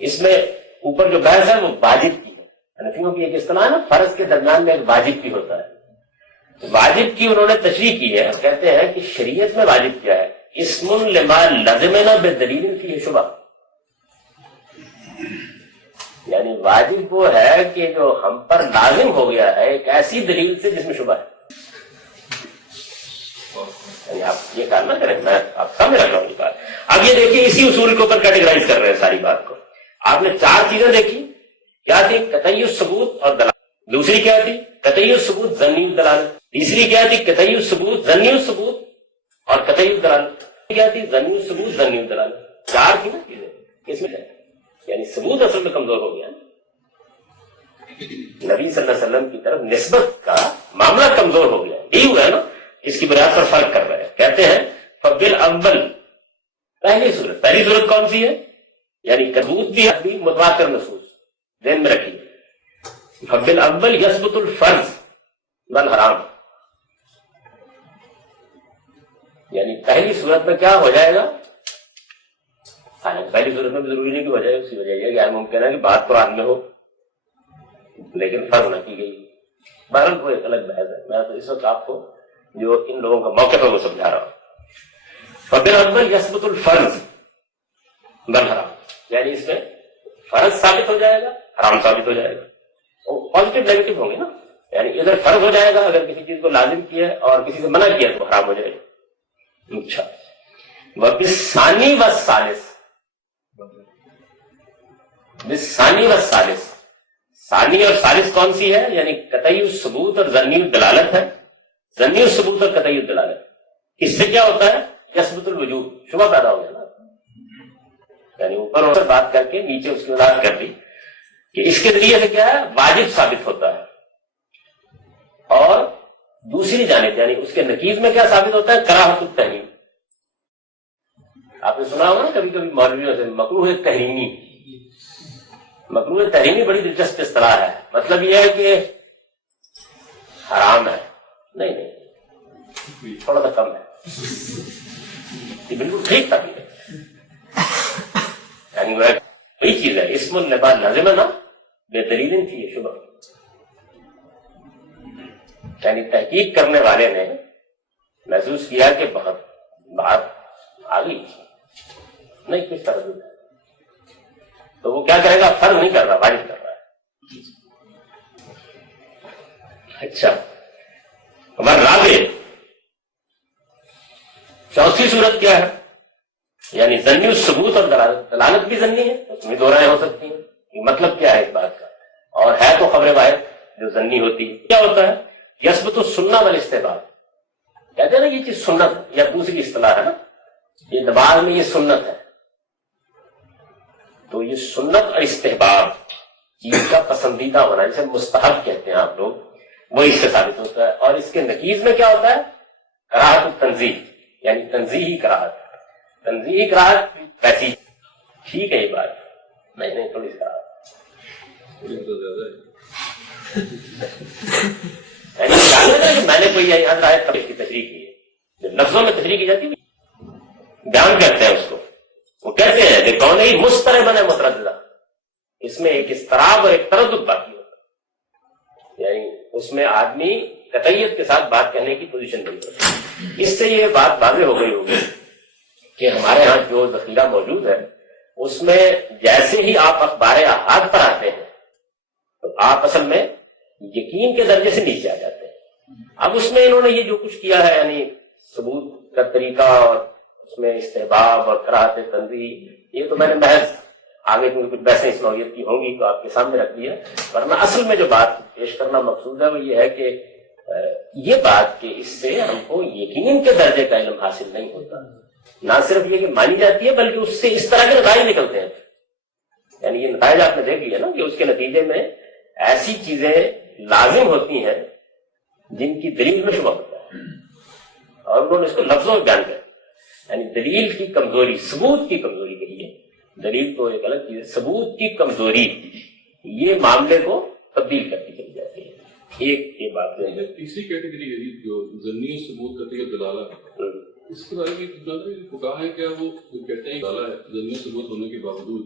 اس میں اوپر جو بحث ہے وہ واجب کی ہے۔ حنفیوں کی ایک اصطلاح ہے نا، فرض کے درمیان میں ایک واجب کی ہوتا ہے، واجب کی انہوں نے تشریح کی ہے، کہتے ہیں کہ شریعت میں واجب کیا ہے، اسم لما لزمنا بدلیل فیہ شبہ، یعنی یعنی واجب وہ ہے کہ جو ہم پر لازم ہو گیا ہے ایک ایسی دلیل سے جس میں شبہ ہے. یعنی آپ یہ کام نہ کریں, میں آپ سامنے رکھ رہا ہوں یہ بات. اب یہ دیکھیے اسی اصول کے اوپر کیٹیگرائز کر رہے ہیں ساری بات کو. آپ نے 4 چیزیں دیکھی, کیا تھی؟ قطعی الثبوت اور دلالت. دوسری کیا تھی؟ قطعی الثبوت ظنی الدلالت. تیسری کیا تھی؟ قطعی الثبوت ظنی الثبوت اور قطعی الدلالت. کیا تھی؟ ظنی الثبوت ظنی الدلالت. 4 تھی نا چیزیں. کس میں یعنی ثبوت اصل میں کمزور ہو گیا, نبی صلی اللہ علیہ وسلم کی طرف نسبت کا معاملہ کمزور ہو گیا. یہی ہوا ہے نا, اس کی بنیاد پر فرق کر رہے ہیں. کہتے ہیں فبل اول, پہلی صورت کون سی ہے؟ یعنی ثبوت بھی متواتر نصوص ذہن میں رکھیے. فبل اول یثبت الفرض والحرام, یعنی پہلی صورت میں کیا ہو جائے گا؟ پہلی صورت میں بھی ضروری نہیں کہ ہو جائے, اسی وجہ یہ غیر ممکن ہے کہ بات قرآن میں ہو لیکن فرض نہ کی گئی. بہرحال کوئی ایک الگ بحث ہے, میں تو اس وقت آپ کو جو ان لوگوں کا موقف ہے وہ سمجھا رہا ہوں. فبل اول یثبت الفرض والحرام, یعنی اس میں فرض ثابت ہو جائے گا, حرام ثابت ہو جائے گا. پازیٹو نیگیٹو ہوں گے نا, یعنی ادھر فرض ہو جائے گا اگر کسی چیز کو لازم کیا ہے اور کسی سے منع کیا تو حرام ہو جائے گا. اچھا, وبالثانی والثالث, بالثانی والثالث, ثانی اور ثالث کون سی ہے؟ یعنی قطعی الثبوت اور ظنی الدلالت ہے. ظنی الثبوت اور قطعی الدلالت, اس سے کیا ہوتا ہے؟ یثبت الوجوب, شبہ پیدا ہو گیا نا. یعنی اوپر بات کر کے نیچے اس کی وضاحت کر دی کہ اس کے ذریعے سے کیا ہے؟ واجب ثابت ہوتا ہے. اور دوسری جانب یعنی اس کے نقیض میں کیا ثابت ہوتا ہے؟ کراہت التحریم. آپ نے سنا ہوگا نا کبھی کبھی مولویوں سے مکروہ تحریمی. مکروہ تحریمی بڑی دلچسپ اصطلاح ہے. مطلب یہ ہے کہ حرام ہے, نہیں تھوڑا سا کم ہے, یہ بالکل ٹھیک تھا. یعنی وہی چیز ہے, اسم النبات لازم ہے نا, بے دلیل تھی یہ شبہ. یعنی تحقیق کرنے والے نے محسوس کیا کہ بہت بات آ گئی, نہیں کس طرح ہے, تو وہ کیا کرے گا؟ فرض نہیں کر رہا, واجب کر رہا ہے. اچھا, ہمارا رابع, چوتھی صورت کیا ہے؟ یعنی ظنی الثبوت اور دلالت. دلالت بھی ظنی ہے, اس میں 2 رائیں ہو سکتی ہیں. مطلب کیا ہے اس بات کا؟ اور ہے تو خبر واحد جو ظنی ہوتی ہے. کیا ہوتا ہے؟ یثبت السنہ والاستحباب. کہتے ہیں نا یہ چیز سنت یا دوسری اصطلاح ہے نا, یہ دماغ میں یہ سنت ہے. تو یہ سنت اور استحباب چیز کا پسندیدہ ہونا, جسے مستحب کہتے ہیں آپ لوگ, وہ اس سے ثابت ہوتا ہے. اور اس کے نقیض میں کیا ہوتا ہے؟ کراہت التنزیہ, یعنی تنزیہی کراہت. تنزیہی کراہت ویسی ٹھیک ہے یہ بات, نہیں تھوڑی سی کراہت یعنی میں نے کوئی آیت کی تشریح کی ہے, جو لفظوں میں تشریح کی جاتی ہے بیان کرتے ہیں اس کو, وہ کہتے ہیں کہ کون ہے مستربن مترددہ, اس میں ایک اضطراب اور ایک تردد باقی ہوتا ہے. یعنی اس میں آدمی قطعیت کے ساتھ بات کہنے کی پوزیشن نہیں ہوتی. اس سے یہ بات واضح ہو گئی ہوگی کہ ہمارے ہاں جو ذخیرہ موجود ہے اس میں جیسے ہی آپ اخبار احاد پر آتے ہیں تو آپ اصل میں یقین کے درجے سے نیچے آ جاتے ہیں. اب اس میں انہوں نے یہ جو کچھ کیا ہے, یعنی ثبوت کا طریقہ اور اس میں استحباب اور کراہت تنزیہ, یہ تو میں نے محض آگے کچھ بحثیں اس نوعیت کی ہوں گی تو آپ کے سامنے رکھ دیا. ورنہ اصل میں جو بات پیش کرنا مقصود ہے وہ یہ ہے کہ یہ بات کہ اس سے ہم کو یقین کے درجے کا علم حاصل نہیں ہوتا. نہ صرف یہ کہ مانی جاتی ہے بلکہ اس سے اس طرح کے نتائج نکلتے ہیں. یعنی یہ نتائج آپ نے دیکھ لیا نا کہ اس کے نتیجے میں ایسی چیزیں لازم ہوتی ہیں جن کی دلیل میں شبہ ہوتا ہے, اور انہوں نے اس کو لفظوں میں بیان کیا. یعنی دلیل کی کمزوری, ثبوت کی کمزوری کہیے, دلیل تو ایک الگ چیز ہے, ثبوت کی کمزوری یہ معاملے کو تبدیل کرتی چلی جاتی ہے. ایک یہ بات ہے. تیسری کیٹیگری ہے جو ضمنی ثبوت کرتی ہے دلالت, اس کے بارے میں کہا ہے کیا وہ کہتے ہیں دلالت ہے ضمنی ثبوت ہونے کے باوجود,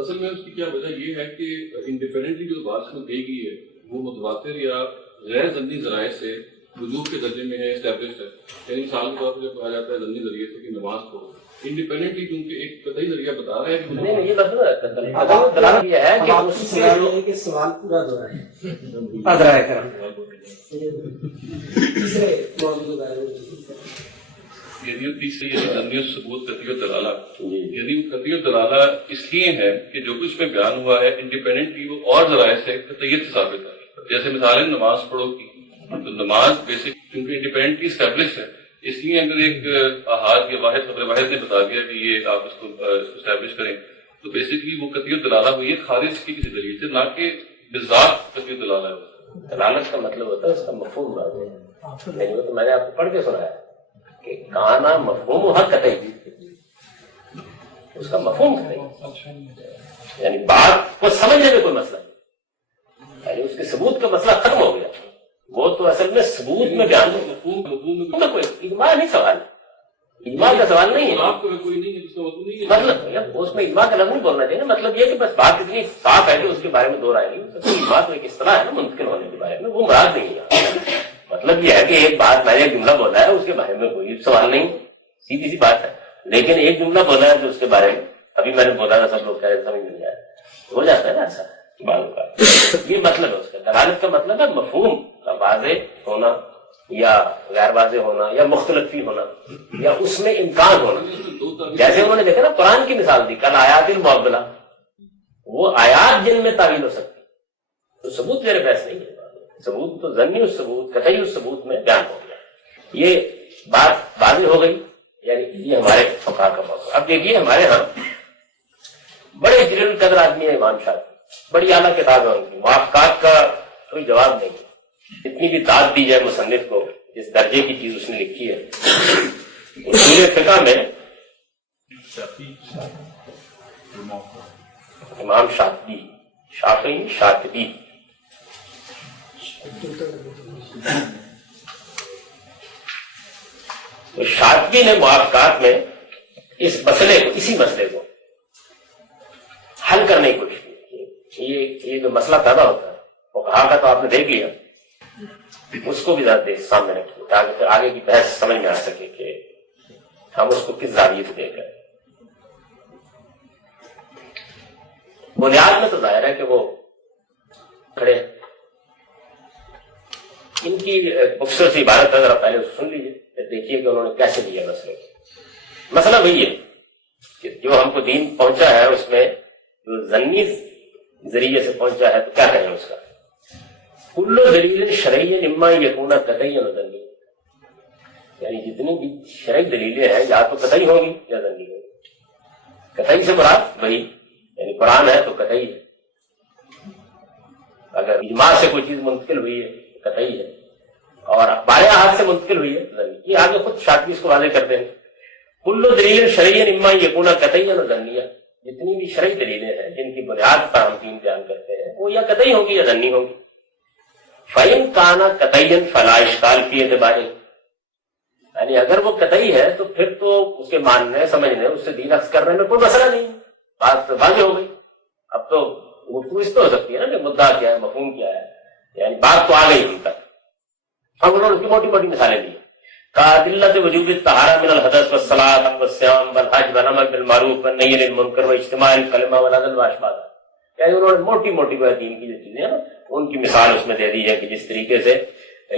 اصل میں اس کی کیا وجہ یہ ہے کہ انڈیپینڈنٹلی جو بات میں کہی گئی ہے وہ متواتر یا غیر ضمنی ذرائع سے وجوب کے درجے میں ہے, اسٹیبلشڈ ہے. یعنی مثال کے طور پر جب کہا جاتا ہے ضمنی ذریعے سے کہ نماز پڑھو, انڈیپینڈنٹلی کیونکہ ایک قطعی ذریعہ بتا رہا ہے کہ نہیں یہ دلالت یہ ہے کہ اس کے سوال پورا دہرائے تیسرے موضوع کے بارے میں یعنی تیسری ضمنی ثبوت قطعی دلالہ، یعنی قطعی دلالہ اس لیے ہے کہ جو کچھ میں بیان ہوا ہے انڈیپینڈنٹلی وہ اور ذرائع سے قطعیت ثابت ہے. جیسے مثال ہے نماز پڑھو کی، تو نماز بیسک کیونکہ انڈیپینڈنٹلی اسٹیبلش ہے، اس لیے اگر ایک احاد یا واحد خبر واحد نے بتا دیا کہ یہ آپ اس کو اسٹیبلش کریں تو بیسکلی وہ قطعی دلالہ ہوئی ہے خارج کی کسی ذریعے سے، نہ کہ بذات قطعی دلالہ ہے. دلالت کا مطلب ہوتا ہے اس کا مفہوم واضح ہے. نہیں وہ تو میں نے آپ کو پڑھ کے سنا ہے کہ کانا مفہوم حق قطعی، اس کا مفہوم قطعی، یعنی بات کو سمجھنے میں کوئی مسئلہ نہیں، یعنی اس کے ثبوت کا مسئلہ ختم ہو گیا. وہ تو اصل میں ثبوت میں بیان ہو گیا، کوئی اجماع نہیں سوال ہے، اجماع کا سوال نہیں ہے. مطلب اس میں اجماع کا لفظ نہیں بولنا چاہیے نا. مطلب یہ کہ بس بات اتنی صاف ہے کہ اس کے بارے میں دو رائے نہیں. اجماع تو ایک اصطلاح ہے نا منتقل ہونے کے بارے میں، وہ مراد نہیں ہے. مطلب یہ ہے کہ ایک بات میں نے ایک جملہ بولا ہے اس کے بارے میں کوئی سوال نہیں، سیدھی سی بات ہے. لیکن ایک جملہ بولا ہے جو اس کے بارے میں ابھی میں نے بولا تھا سب لوگ کہہ رہے سمجھ نہیں آیا، ہو جاتا ہے نا ایسا بات کا. یہ مطلب ہے اس کا. دلالت کا مطلب ہے مفہوم کا واضح ہونا یا غیر واضح ہونا یا مختلف بھی ہونا یا اس میں امکان ہونا. جیسے انہوں نے دیکھا نا قرآن کی مثال دی کل آیات المعضلہ، وہ آیات جن میں تعویل ہو سکتی، تو ثبوت میرے پاس نہیں ہے. ثبوت تو ضمنی الثبوت قطعی الثبوت میں بیان ہو گیا. یہ بات واضح ہو گئی، یعنی یہ ہمارے فقہ کا موضوع. اب دیکھیے ہمارے ہاں بڑے جلیل القدر آدمی ہے امام شافعی، بڑی اعلیٰ کتاب ہے ان کی، موافقات کا کوئی جواب نہیں. اتنی بھی داد دی جائے مصنف کو، جس درجے کی چیز اس نے لکھی ہے. اصول فقہ میں امام شاطبی تو شاطبی نے موافقات میں اس مسئلے کو، اسی مسئلے کو حل کرنے کی کوشش کی. یہ جو مسئلہ پیدا ہوتا ہے فقہا کا تو آپ نے دیکھ لیا، اس کو بھی ذرا سامنے رکھیے تاکہ پھر آگے کی بحث سمجھ میں آ سکے کہ ہم اس کو کس زاویے سے دیکھ رہے ہیں. بنیاد میں تو ظاہر ہے کہ وہ کھڑے، ان کی مختصر سی عبارت ہے، ذرا پہلے سن لیجیے پھر دیکھیے کہ انہوں نے کیسے لیا مسئلے کو. مسئلہ وہی ہے کہ جو ہم کو دین پہنچا ہے اس میں جو ضمنی ذریعے سے پہنچا ہے تو کیا کہیں اس کا. کل دلیل شرعی اما یکون قطعی و ضمنی، یعنی جتنی بھی شرعی دلیلیں ہیں یا تو قطعی ہوگی یا ضمنی ہوگی. قطعی سے مراد وہی یعنی قرآن ہے تو قطعی ہے، اگر اجماع سے کوئی چیز منتقل ہوئی ہے قطعی ہے، اور اخبار احاد سے منتقل ہوئی ہے ضمنی. یہ آگے خود شاطبی اس کو واضح کرتے ہیں. کل دلیل شرعی اما یکون قطعی و ضمنی، جتنی بھی شرعی دلیلیں ہیں جن کی بنیاد پر ہم دین بیان کرتے ہیں وہ یا قطعی ہوگی یا ضمنی ہوگی. فَإِن كَانَ قَطَعِيًّا فَلَا إِشْكَالَ فِي اعْتِبَارِهِ، یعنی اگر وہ قطعی ہے تو پھر تو اس کے ماننے سمجھنے اس سے دین اخذ کرنے میں کوئی مسئلہ نہیں. بات واضح ہو گئی. اب تو گفتگو اس پہ ہو سکتی ہے نا کہ مدعا کیا ہے، مفہوم کیا ہے، یعنی بات تو آ گئی ان تک. اب انہوں نے اس کی موٹی موٹی مثالیں دی. كَأَدِلَّةِ وُجُوبِ الطَّهَارَةِ مِنَ الْحَدَثِ وَالصَّلَاةِ وَالصِّيَامِ وَالْحَجِّ وَالْأَمْرِ بِالْمَعْرُوفِ وَالنَّهْيِ عَنِ الْمُنكَرِ وَاجْتِمَاعِ الْكَلِمَةِ وَالْعَدْلِ وَأَشْبَاهُ. یعنی انہوں نے موٹی موٹی دین کی جو چیزیں ہیں ان کی مثال اس میں دے دی ہے کہ جس طریقے سے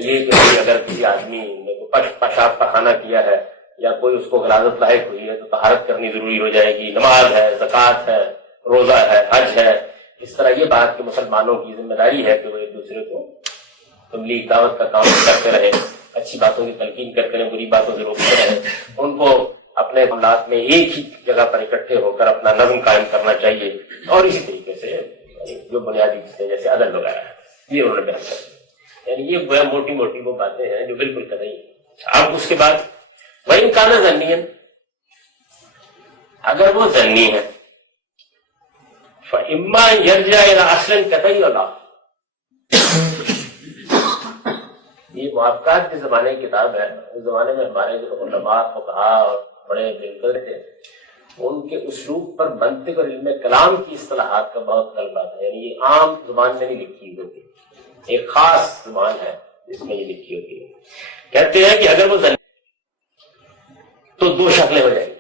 یہ کہ اگر کسی آدمی نے پیشاب پخانہ کیا ہے یا کوئی اس کو غلاظت لاحق ہوئی ہے تو طہارت کرنی ضروری ہو جائے گی. نماز ہے، زکوٰۃ ہے، روزہ ہے، حج ہے. اس طرح یہ بات کہ مسلمانوں کی ذمہ داری ہے کہ وہ ایک دوسرے کو تبلیغ دعوت کا کام کرتے رہے، اچھی باتوں کی تلقین کرتے رہے، بری باتوں سے روکتے رہے. ان کو اپنے معاملات میں ایک ہی جگہ پر اکٹھے ہو کر اپنا نظم قائم کرنا چاہیے. اور اسی طریقے سے جو بنیادی چیزیں جیسے عدل وغیرہ ہے یہ انہوں نے بیان کیا. یعنی یہ موٹی موٹی وہ باتیں ہیں جو بالکل قطعی ہیں. اب اس کے بعد وَإِن كَانَ ظَنِّيًّا، اگر وہ ظنی ہے فَإِمَّا يَرْجَعُ إِلَىٰ أَصْلٍ قَطْعِيٍّ وَلَا، یہ موافقات کے زمانے کی کتاب ہے. اس زمانے میں ہمارے جو علماء فقہا اور بڑے بزرگ تھے ان کے اسلوب پر منطق اور علم کلام کی اصطلاحات کا بہت غلبہ تھا. یعنی یہ عام زبان میں نہیں لکھی ہوتی، ایک خاص زبان ہے جس میں یہ لکھی ہوتی ہے. کہتے ہیں کہ اگر وہ ظنی تو دو شکلیں ہو جائیں گی.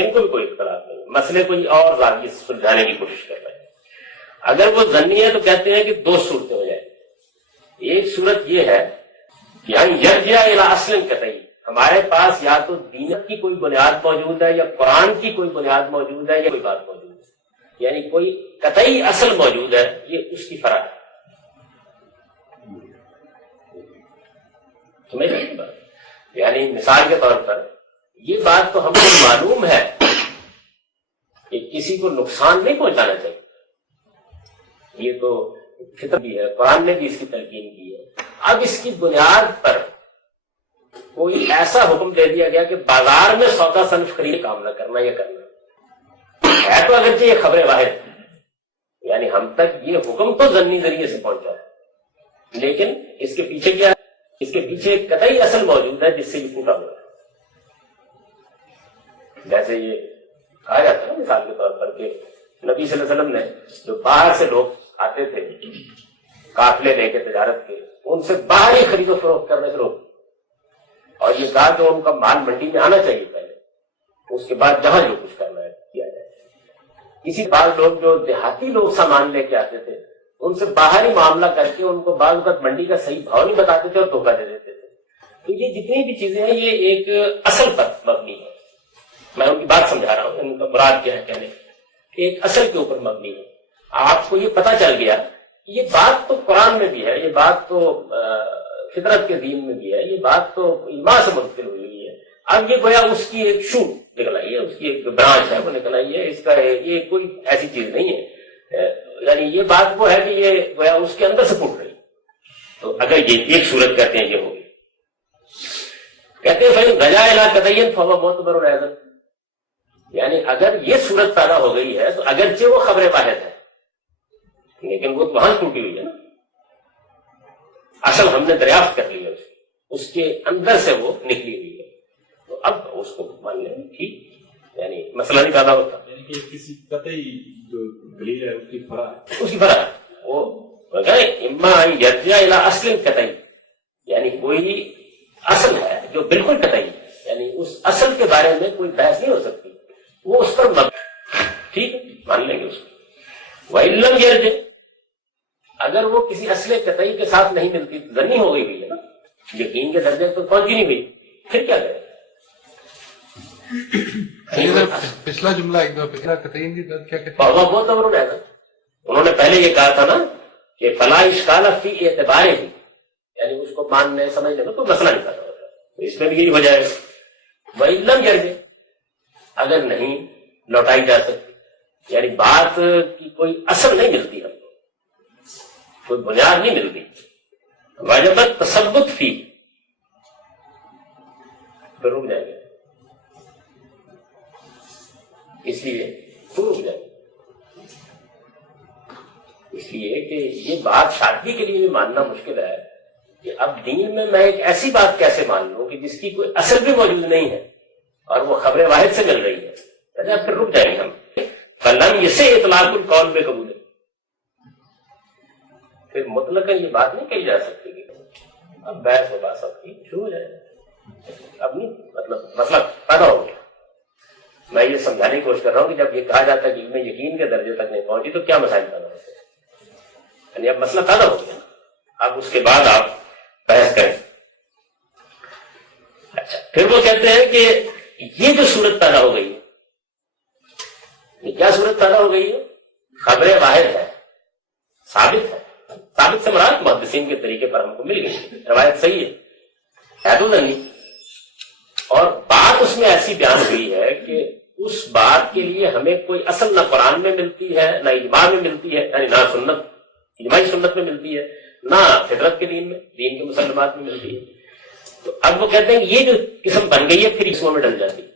میں ان کو بھی کوئی اختلاف نہیں، مسئلے کوئی اور زاویے سے سلجھانے کی کوشش کر رہے ہیں۔ اگر وہ ظنی ہے تو کہتے ہیں کہ دو صورتیں ہو جائیں۔ ایک صورت یہ ہے کہ یرجع الی اصل قطعی، ہمارے پاس یا تو دینت کی کوئی بنیاد موجود ہے یا قرآن کی کوئی بنیاد موجود ہے یا کوئی بات موجود ہے، یعنی کوئی قطعی اصل موجود ہے، یہ اس کی فرع ہے۔ سمجھ رہے ہیں بات؟ یعنی مثال کے طور پر یہ بات تو ہم کو معلوم ہے کہ کسی کو نقصان نہیں پہنچانا چاہیے، یہ تو فطرت بھی ہے، قرآن نے بھی اس کی تلقین کی ہے۔ اب اس کی بنیاد پر کوئی ایسا حکم دے دیا گیا کہ بازار میں سودا صنف خرید کام نہ کرنا یا کرنا ہے، تو اگرچہ یہ خبر واحد، یعنی ہم تک یہ حکم تو ضمنی ذریعے سے پہنچا ہے، لیکن اس کے پیچھے کیا ہے؟ اس کے پیچھے ایک قطعی اصل موجود ہے جس سے یہ ٹوٹا ہوا ہے۔ جیسے یہ کہا جاتا ہے مثال کے طور پر کہ نبی صلی اللہ علیہ وسلم نے جو باہر سے لوگ آتے تھے قافلے لے کے تجارت کے، ان سے باہر ہی خرید و فروخت کرنے سے روک، اور یہ کہا کہ ان کا مال منڈی میں آنا چاہیے پہلے، اس کے بعد جہاں جو کچھ کرنا ہے کیا جائے۔ اسی بعض لوگ جو دیہاتی لوگ سامان لے کے آتے تھے، ان سے باہر ہی معاملہ کر کے ان کو بعض وقت منڈی کا صحیح بھاؤ نہیں بتاتے تھے اور دھوکہ دے دیتے تھے۔ تو یہ جتنی بھی چیزیں ہیں یہ ایک اصل پر مبنی ہے، میں ان کی بات سمجھا رہا ہوں، ان کا مراد کیا ہے کہنے، ایک اصل کے اوپر مبنی ہے۔ آپ کو یہ پتہ چل گیا کہ یہ بات تو قرآن میں بھی ہے، یہ بات تو فطرت کے دین میں بھی ہے، یہ بات تو ایمان سے منتقل ہوئی ہے، اب یہ گویا اس کی ایک شوٹ نکل آئی ہے، اس کی ایک برانچ ہے وہ نکل آئی ہے، اس کا یہ کوئی ایسی چیز نہیں ہے، یعنی یہ بات وہ ہے کہ یہ گویا اس کے اندر سے پھوٹ رہی۔ تو اگر یہ ایک صورت کہتے ہیں یہ ہوگی، کہتے ہیں فَإِنْ رَجَعَ إِلَىٰ قَطَعٍ فَهُوَ مُعْتَبَرٌ أَيْضًا، یعنی اگر یہ صورت پیدا ہو گئی ہے تو اگرچہ وہ خبر واحد ہے لیکن وہ وہاں ٹوٹی ہوئی ہے نا، اصل ہم نے دریافت کر لی ہے، اس کے اندر سے وہ نکلی ہوئی ہے، تو اب اس کو مان لیں ٹھیک، یعنی مسئلہ نہیں پیدا ہوتا، یعنی کہ کسی قطعی جو دلیل ہے اس کی فرع ہے، اس کی فرع وہ اما یرجع الی اصل قطعی، یعنی کوئی اصل ہے جو بالکل قطعی ہے، یعنی اس اصل کے بارے میں کوئی بحث نہیں ہو سکتی، وہ اس پر مبنی، ٹھیک مان لیں گے اس کو۔ وَإِن لَمْ يَرْجِعْ، اگر وہ کسی اصل قطعی کے ساتھ نہیں ملتی، ظنی ہو گئی ہوئی ہے نا، یقین کے درجے تو پہنچ ہی نہیں ہوئی، پھر کیا کرے؟ پچھلا جملہ ایک دو پچھلا قطعین کی کیا کہتے ہیں؟ بہت معتبر ہے نا، انہوں نے پہلے یہ کہا تھا نا کہ فلا اشکال فی اعتبار ہی، یعنی اس کو ماننے سمجھنے میں کوئی مسئلہ نہیں پیدا ہوتا، تو اس میں بھی یہی ہو جائے گا۔ وَإِن لَمْ يَرْجِعْ، اگر نہیں لوٹائی جا سکتی، یعنی بات کی کوئی اصل نہیں ملتی، ہم کو کوئی بنیاد نہیں ملتی، واجبت تثبت فی، پھر رک جائیں گے، اس لیے رک جائیں گے، اس لیے کہ یہ بات شادی کے لیے بھی ماننا مشکل ہے کہ اب دین میں میں ایک ایسی بات کیسے مان لوں کہ جس کی کوئی اصل بھی موجود نہیں ہے اور وہ خبر واحد سے مل رہی ہے، پھر رک جائیں گے ہم۔ فلم اسے اطلاق القول میں قبول ہے، پھر مطلقاً یہ بات نہیں کہی جا سکتی کہ اب بحث و بحث اب کی شروع ہو جائے، اب نہیں، مطلب مسئلہ پیدا ہو گیا۔ میں یہ سمجھانے کی کوشش کر رہا ہوں کہ جب یہ کہا جاتا ہے کہ علم یقین کے درجے تک نہیں پہنچی تو کیا مسائل پیدا ہوتے ہیں، یعنی اب مسئلہ پیدا ہو گیا، اب اس کے بعد آپ بحث کریں۔ اچھا، پھر وہ کہتے ہیں کہ یہ جو صورت پیدا ہو گئی ہے، یہ کیا صورت پیدا ہو گئی ہے؟ خبر واحد ہے، ثابت ہے، ثابت سے مراد محدثین کے طریقے پر ہم کو مل گئی، روایت صحیح ہے تو نہیں، اور بات اس میں ایسی بیان ہوئی ہے کہ اس بات کے لیے ہمیں کوئی اصل نہ قرآن میں ملتی ہے نہ اجماع میں ملتی ہے، یعنی نہ سنت اجماعی سنت میں ملتی ہے نہ فطرت کے دین میں، دین کے مسلمات میں ملتی ہے۔ تو اب وہ کہتے ہیں کہ یہ جو قسم بن گئی ہے پھر قسموں میں ڈل جاتی ہے،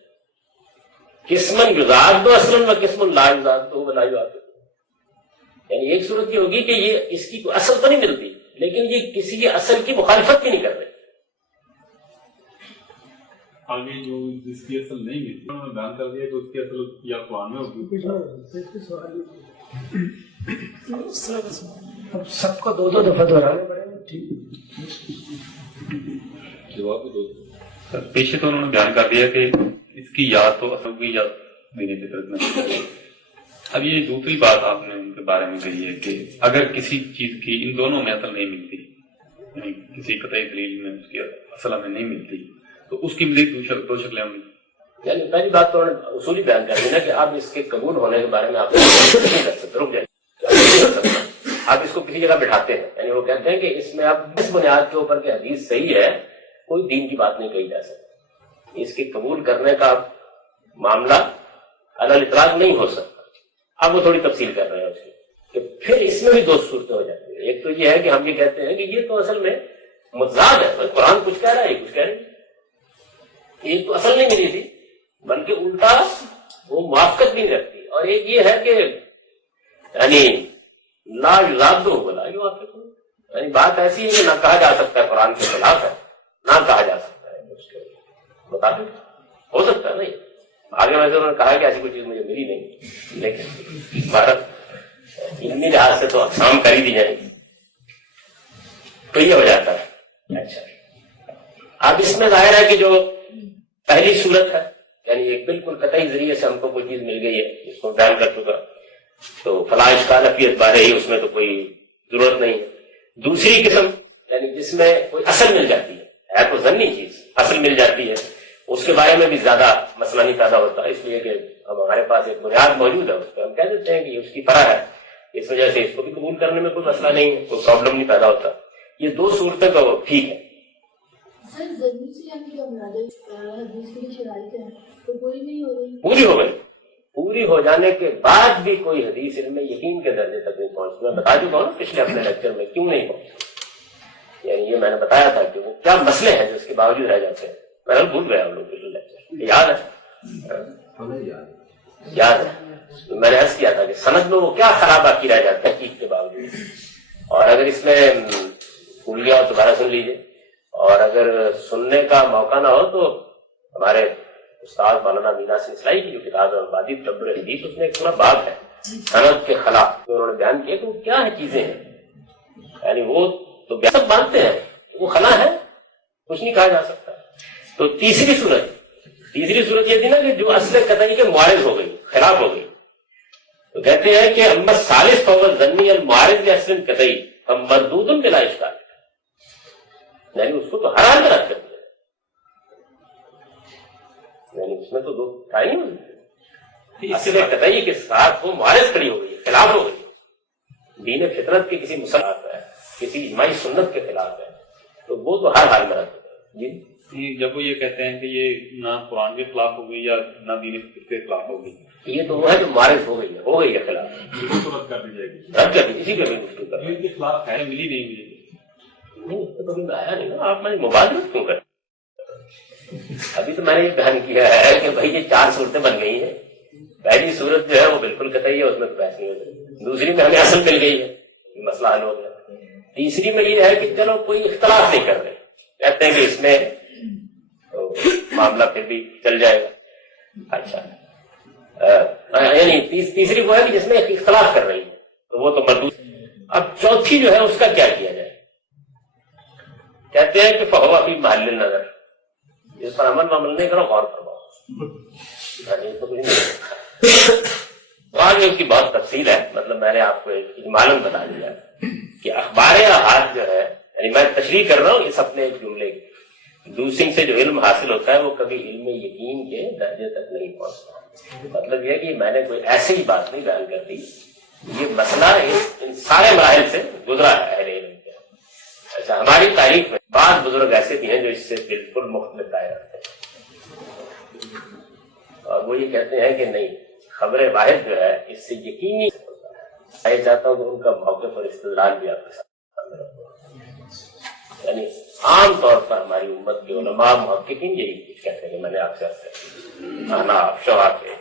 قسمن یزاد دو اصلاً و قسم لا یزاد دو لا یزاد، یعنی ایک صورت یہ ہوگی کہ یہ اس کی کوئی اصل تو نہیں ملتی لیکن یہ کسی کے اصل کی مخالفت بھی نہیں کر رہے۔ آگے جو جس کی اصل نہیں ملتی انہوں نے بیان کر دیا کہ اس کی اصل یا قرآن میں ہوگی، سب کو دو دو دفعہ دہرانے پڑیں گے، ٹھیک۔ جواب دو پیچھے تو انہوں نے بیان کر دیا کہ اس کی یا تو اصل ہوگی یا میری فطرت میں. اب یہ دوسری بات آپ نے ان کے بارے میں کہی ہے کہ اگر کسی چیز کی ان دونوں میں اصل نہیں ملتی، یعنی کسی قطعی دلیل میں اس کی اصل میں نہیں ملتی، تو اس کی مزید دو شکلیں ہوں گی. یعنی پہلی بات تو اصولی بیان کر دینا کہ آپ اس کے قبول ہونے کے بارے میں آپ نہیں کر سکتے، رک جائیں. آپ اس کو کسی جگہ بٹھاتے ہیں، یعنی وہ کہتے ہیں کہ اس میں آپ اس بنیاد کے اوپر کہ حدیث صحیح ہے کوئی دین کی بات نہیں کہی جا سکتی. اس کے قبول کرنے کا معاملہ علی الاطلاق نہیں ہو سکتا. اب وہ تھوڑی تفصیل کر رہے ہیں اس کی کہ پھر اس میں بھی دو صورتیں ہو جاتی ہیں. ایک تو یہ ہے کہ ہم یہ کہتے ہیں کہ یہ تو اصل میں متضاد ہے، قرآن کچھ کہہ رہا ہے، کچھ کہہ رہے ہیں. ایک تو اصل نہیں ملی تھی بلکہ الٹا وہ موافقت بھی نہیں رکھتی. اور ایک یہ ہے کہ یعنی لا یضاد ولا یوافق، یعنی بات ایسی ہے کہ نہ کہا جا سکتا ہے قرآن کے خلاف ہے، نہ کہا جا سکتا ہے اس کے مطابق. ہو سکتا ہے نہیں آگے ویسے انہوں نے کہا کہ ایسی کوئی چیز مجھے ملی نہیں، لیکن بھارت علمی لحاظ سے تو اقسام کر ہی دی جائیں گی، تو یہ ہو جاتا ہے. اچھا اب اس میں ظاہر ہے کہ جو پہلی صورت ہے یعنی ایک بالکل قطعی ذریعے سے ہم کو کوئی چیز مل گئی ہے جس کو بیان کر چکا، تو فلاں اشکال افیت بارے ہی اس میں تو کوئی ضرورت نہیں ہے. دوسری قسم یعنی جس میں کوئی اصل مل جاتی ہے تو ضمنی چیز اصل مل جاتی ہے، اس کے بارے میں بھی زیادہ مسئلہ نہیں پیدا ہوتا، اس لیے کہ اب ہمارے پاس ایک بنیاد موجود ہے، اس پہ ہم کہہ دیتے ہیں کہ اس کی فرع ہے، اس وجہ سے اس کو بھی قبول کرنے میں کوئی مسئلہ نہیں ہے، کوئی پرابلم نہیں پیدا ہوتا. یہ دو صورتیں تو ٹھیک ہے. پوری ہو گئی، پوری ہو جانے کے بعد بھی کوئی حدیث علم یقین کے درجے تک نہیں پہنچتی. میں بتا چکا ہوں نا پچھلے اپنے لیکچر میں کیوں نہیں پہنچتی، یعنی یہ میں نے بتایا تھا کہ وہ کیا مسئلے ہیں جو اس کے باوجود رہ جاتے ہیں. میں بھول گیا ہم لوگ پچھلے لیکچر، یاد ہے؟ یاد ہے میں نے عرض کیا تھا کہ سند میں وہ کیا خراب باقی رہ جاتا ہے حقیقت کے باوجود. اور اگر اس میں بھول گیا تو دوبارہ سن لیجیے، اور اگر سننے کا موقع نہ ہو تو ہمارے استاد مولانا مینا سنگھ اسلائی کی جو کتاب ہے عبادی تدبر حدیث، اس میں ایک پورا باب ہے سند کے خلاف جو انہوں نے بیان کیا کہ وہ کیا ہے چیزیں ہیں، یعنی وہ تو سب مانتے ہیں وہ خلا ہے، کچھ نہیں کہا جا سکتا. تو تیسری صورت یہ تھی نا کہ جو اصل قطعی کے معارض ہو گئی، خلاف ہو گئی، تو کہتے ہیں کہ اما ثالث فهو الظنی المعارض لاصل قطعی فمردود بلا اشکال، یعنی اس کو تو حرام رد کر دیا، یعنی اس میں تو دو ٹائی نہیں ہوئی. اصل قطعی کے ساتھ وہ معارض کھڑی ہو گئی، خلاف ہو گئی، دین فطرت کے کسی مسلط ہے، کسی اجماعی سنت کے خلاف ہے، تو وہ تو ہر حال میں رد ہے. جی جب وہ یہ کہتے ہیں کہ یہ نہ قرآن کے خلاف ہو گئی یا نہ دین فطرت کے خلاف ہو گئی، یہ تو وہ ہے جو معارض ہو گئی ہے خلاف، رد کر دی جائے گی. رد کر دی، اسی پہ بھی گفتگو کر رہے ہیں. دین کے خلاف ہے، ملی نہیں ملی نہیں اس تو کبھی آیا نہیں نا. آپ میں مبادلت کیوں کر، ابھی تو میں نے یہ بیان کیا ہے کہ بھائی یہ 4 صورتیں بن گئی ہیں. پہلی صورت جو ہے وہ بالکل قطعی ہے، اس میں تو بحث نہیں ہو سکتی. دوسری میں ہمیں اصل مل گئی ہے، مسئلہ حل ہو گیا. تیسری میں یہ ہے کہ چلو کوئی اختلاف نہیں کر رہے، کہتے ہیں کہ اس میں معاملہ پھر بھی چل جائے گا. اچھا یعنی تیسری وہ ہے کہ جس میں اختلاف کر رہی ہے تو وہ تو مردود. اب چوتھی جو ہے اس کا کیا کیا جائے، کہتے ہیں کہ فہو فی محل نظر، اس پر عمل نہیں کرو، غور فرماؤ. تو کچھ نہیں، آگے اس کی بہت تفصیل ہے، مطلب میں نے آپ کو اجمالاً بتا دیا کہ اخبار احاد جو ہے، یعنی میں تشریح کر رہا ہوں اس اپنے ایک جملے کی، دوسرے سے جو علم حاصل ہوتا ہے وہ کبھی علم یقین کے درجے تک نہیں پہنچتا. مطلب یہ کہ میں نے کوئی ایسے ہی بات نہیں بیان کر دی، یہ مسئلہ ان سارے مراحل سے گزرا ہے اہل علم کے. اچھا ہماری تاریخ میں بعض بزرگ ایسے بھی ہیں جو اس سے بالکل مختلف رائے رکھتے ہیں، اور وہ یہ کہتے ہیں کہ نہیں، خبر واحد جو ہے اس سے یقینی ہوتا ہے. میں چاہتا ہوں کہ ان کا موقف اور استدلال بھی آپ کے سامنے رکھوں. یعنی عام طور پر ہماری امت کے علماء محققین یہی کچھ کہتے ہیں. میں نے آپ سے احناف، شافعی،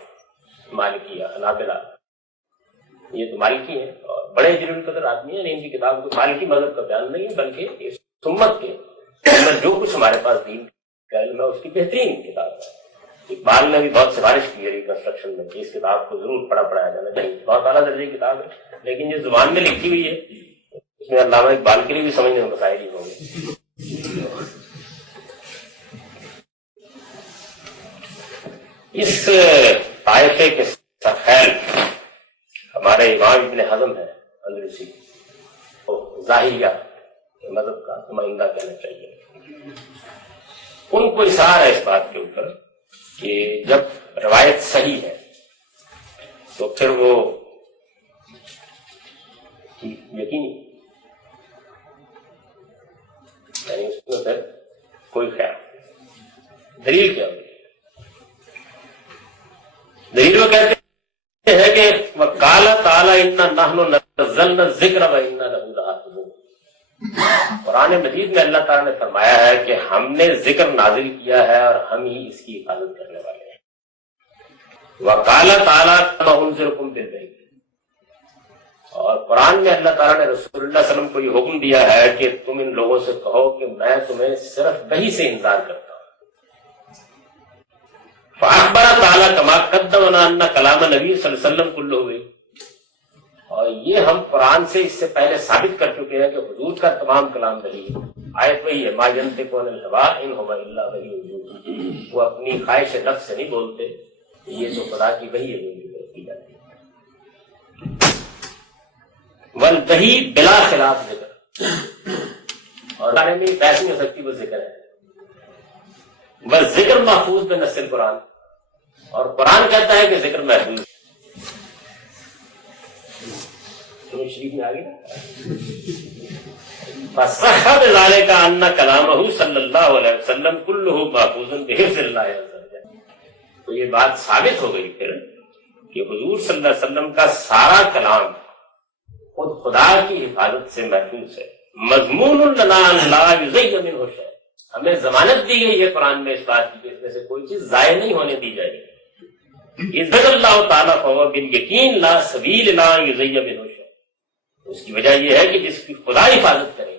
مالکی، حنابلہ، یہ تو مالکی ہیں اور بڑے جلیل القدر آدمی ہیں. ان کی کتاب کو مالکی مذہب کا بیان نہیں ہے بلکہ اس امت کے جو کچھ ہمارے پاس دین کا علم ہے اس کی بہترین کتاب ہے. اقبال نے بھی بہت سفارش کی ہے ریکنسٹرکشن میں کہ اس کتاب کو ضرور پڑھایا جانا چاہیے. بہت اعلیٰ درجے کی کتاب ہے، لیکن جو زبان میں لکھی ہوئی ہے اس میں علامہ اقبال کے لیے بھی سمجھنے میں مسائل ہی ہوں گے. اس ذائقے کے خیال ہمارے امام ابن حزم ہے اندلسی، تو ظاہریہ مذہب کا نمائندہ کہنا چاہیے، ان کو اصرار ہے اس بات کے اوپر کہ جب روایت صحیح ہے تو پھر وہ یقینی، یعنی اس میں پھر کوئی خیال۔ دلیل کیا ہوگی؟ دلیل وہ کہتے ہیں کہ وقال تعالی انا نحن نزلنا الذکر وانا لہ لحافظون، قرآن مجید میں اللہ تعالیٰ نے فرمایا ہے کہ ہم نے ذکر نازل کیا ہے اور ہم ہی اس کی حفاظت کرنے والے ہیں۔ وقال تعالیٰ ما انذرکم بالغیب، اور قرآن میں اللہ تعالیٰ نے رسول اللہ صلی اللہ علیہ وسلم کو یہ حکم دیا ہے کہ تم ان لوگوں سے کہو کہ میں تمہیں صرف وحی سے انذار کرتا ہوں۔ فاخبر تعالیٰ کما قدمنا ان کلام نبی صلی اللہ علیہ وسلم کلہ ہوئے، اور یہ ہم قرآن سے اس سے پہلے ثابت کر چکے ہیں کہ حضور کا تمام کلام وحی ہے۔ آیت وہی ہے ما ینطق عن الہویٰ ان ھو الا وحی یوحی، وہ اپنی خواہش نفس سے نہیں بولتے، یہ تو خدا کی وحی ہے جو کی جاتی ہے۔ والوحی بلا خلاف ذکر، اور بارے میں بحث نہیں ہو سکتی، وہ ذکر ہے۔ والذکر محفوظ بنص القرآن، اور قرآن کہتا ہے کہ ذکر محفوظ شریف میں آگے فصح بذلک ان کلامہ صلی اللہ علیہ وسلم کلہ محفوظ بحفظ اللہ عز وجل، تو یہ بات ثابت ہو گئی پھر کہ حضور صلی اللہ علیہ وسلم کا سارا کلام خود خدا کی حفاظت سے محفوظ ہے۔ مضمون لنا لا یضیع منہ شیء، ہمیں ضمانت دی گئی ہے قرآن میں اس بات کی کہ اس میں سے کوئی چیز ضائع نہیں ہونے دی جائے گی۔ اذ اللہ تعالیٰ فهو بالیقین لا سبیل لا یضیع منہ شیء، اس کی وجہ یہ ہے کہ جس کی خدا حفاظت کرے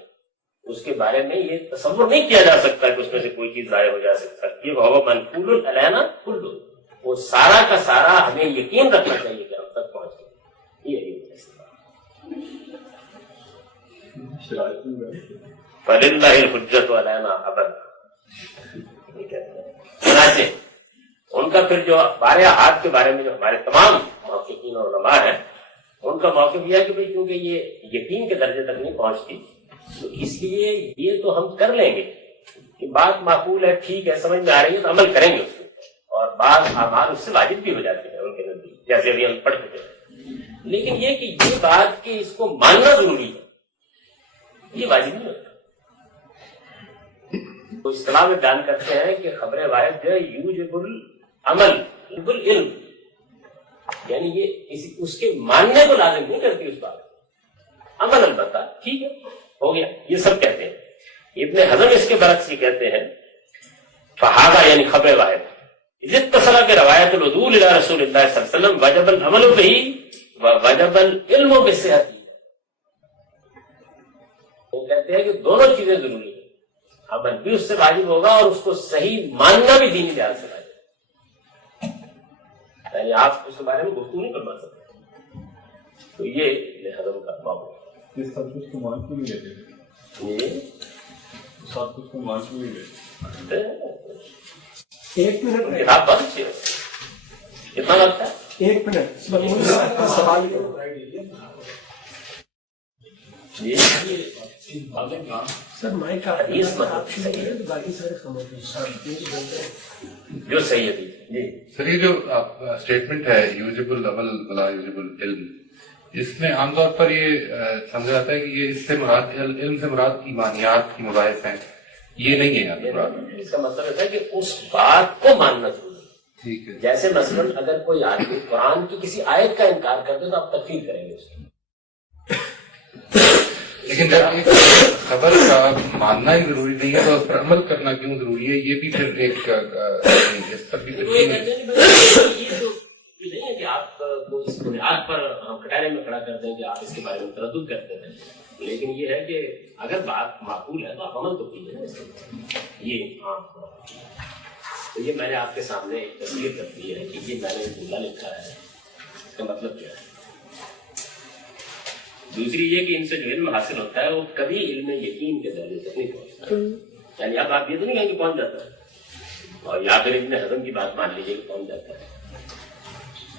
اس کے بارے میں یہ تصور نہیں کیا جا سکتا کہ اس میں سے کوئی چیز ضائع ہو جا سکتا ہے۔ یہ وہ منقول علینا کلہ، وہ سارا کا سارا ہمیں یقین رکھنا چاہیے کہ ہم تک پہنچ گئے۔ یہ فللہ الحجۃ علینا ابدا، چنانچہ ان کا پھر جو بارہ ہاتھ کے بارے میں جو ہمارے تمام محققین اور علماء ہیں ان کا موقف یہ ہے کہ بھئی کیونکہ یہ یقین کے درجے تک نہیں پہنچتی تو اس لیے یہ تو ہم کر لیں گے کہ بات معقول ہے، ٹھیک ہے، سمجھ میں آ رہی ہے تو عمل کریں گے اس کے اوپر، اور بعض اعمال اس سے واجب بھی ہو جاتے ہیں ان کے نزدیک، جیسے ابھی ہم پڑھ چکے ہیں۔ لیکن یہ کہ یہ بات کہ اس کو ماننا ضروری ہے یہ واجب نہیں ہوتا۔ تو اصطلاح میں بیان کرتے ہیں کہ خبر واحد جو ہے یوجب العمل بالعلم، یعنی یہ اس کے ماننے کو لازم نہیں کرتی اس بات، عمل البتہ ٹھیک ہے ہو گیا، یہ سب کہتے ہیں۔ ابن حزم اس کے برعکس یہ کہتے ہیں فہذا یعنی خبر واحد اذ اتصل بروایت العدول الى رسول اللہ صلی اللہ علیہ وسلم وجب العمل به ووجب العلم بصحته، وہ کہتے ہیں کہ دونوں چیزیں ضروری ہیں، عمل بھی اس سے واجب ہوگا اور اس کو صحیح ماننا بھی دینی لحاظ سے واجب ہے، یعنی آپ اس کے بارے میں گفتگو نہیں کروا سکتے۔ تو یہ ابن حزم کا موقف ہے۔ یہ سب کچھ کو مان کیوں نہیں لیتے؟ یہ سب کچھ کو مان کیوں نہیں لیتے؟ ایک منٹ کتاب بہت اچھی ہے، کتنا لگتا ہے؟ ایک منٹ سوال سر مائک حدیث مطلب آپ شروع باقی سارے خاموش جو صحیح ہے جی سر یہ جو اسٹیٹمنٹ ہے یوجب العمل ولا یوجب العلم، اس میں عام طور پر یہ سمجھا جاتا ہے کہ یہ اس سے مراد علم سے مراد ایمانیات کی مباحث ہیں، یہ نہیں ہے یہاں پر مراد۔ اس کا مطلب ہوتا ہے کہ اس بات کو ماننا ضروری ہے۔ ٹھیک ہے، جیسے مثلاً اگر کوئی آدمی قرآن کی کسی آیت کا انکار کرتے تو آپ تکفیر کریں گے اس کی، لیکن جب ایک خبر کا ماننا ہی ضروری نہیں ہے تو اس پر عمل کرنا کیوں ضروری ہے؟ یہ بھی پھر ایک اس پر بھی وہ یہ کہتے ہیں کہ بھائی یہ تو یہ نہیں ہے کہ آپ کو اس بنیاد پر ہم کٹارے میں کھڑا کر دیں کہ آپ اس کے بارے میں تردد کرتے ہیں، لیکن یہ ہے کہ اگر بات معقول ہے تو آپ عمل تو کیجیے نا اس کے، یہ ہاں۔ تو یہ میں نے آپ کے سامنے ایک تصویر کر دی ہے کہ یہ میں نے جملہ لکھا ہے، اس کا مطلب کیا ہے۔ دوسری یہ کہ ان سے جو علم حاصل ہوتا ہے وہ کبھی علم یقین کے درجے تک نہیں پہنچتا، یعنی اب آپ یہ تو نہیں کہیں کہ پہنچ جاتا ہے، اور یا پھر ابن حزم کی بات مان لیجیے کہ پہنچ جاتا ہے،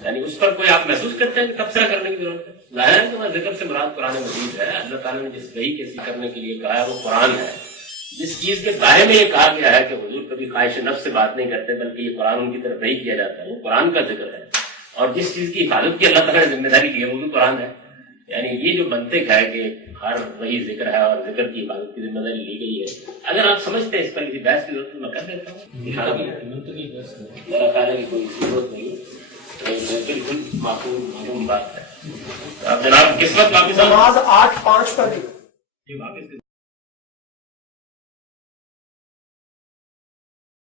یعنی اس پر کوئی آپ محسوس کرتے ہیں کہ تبصرہ کرنے کی ضرورت ہے؟ ظاہر ہے کہ وہاں ذکر سے مراد قرآن مجید ہے. اللہ تعالیٰ نے جس وحی کے ذکر کرنے کے لیے کہا ہے وہ قرآن ہے. جس چیز کے بارے میں یہ کہا گیا ہے کہ حضور کبھی خواہش نفس سے بات نہیں کرتے بلکہ یہ قرآن ان کی طرف وحی کیا جاتا ہے، وہ قرآن کا ذکر ہے. اور جس چیز کی حفاظت کی اللہ تعالیٰ نے ذمہ داری لی ہے وہ بھی قرآن ہے. یعنی یہ جو منطق ہے کہ ہر وہی ذکر ہے اور ذکر کی حفاظت کی ذمہ داری لی گئی ہے، اگر آپ سمجھتے ہیں اس پر کسی بحث کی ضرورت تو میں کر دیتا ہوں. میرا خیال ہے کہ کوئی ضرورت نہیں، بالکل معلوم بات ہے. اب جناب کس وقت واپس نماز 8:05 پر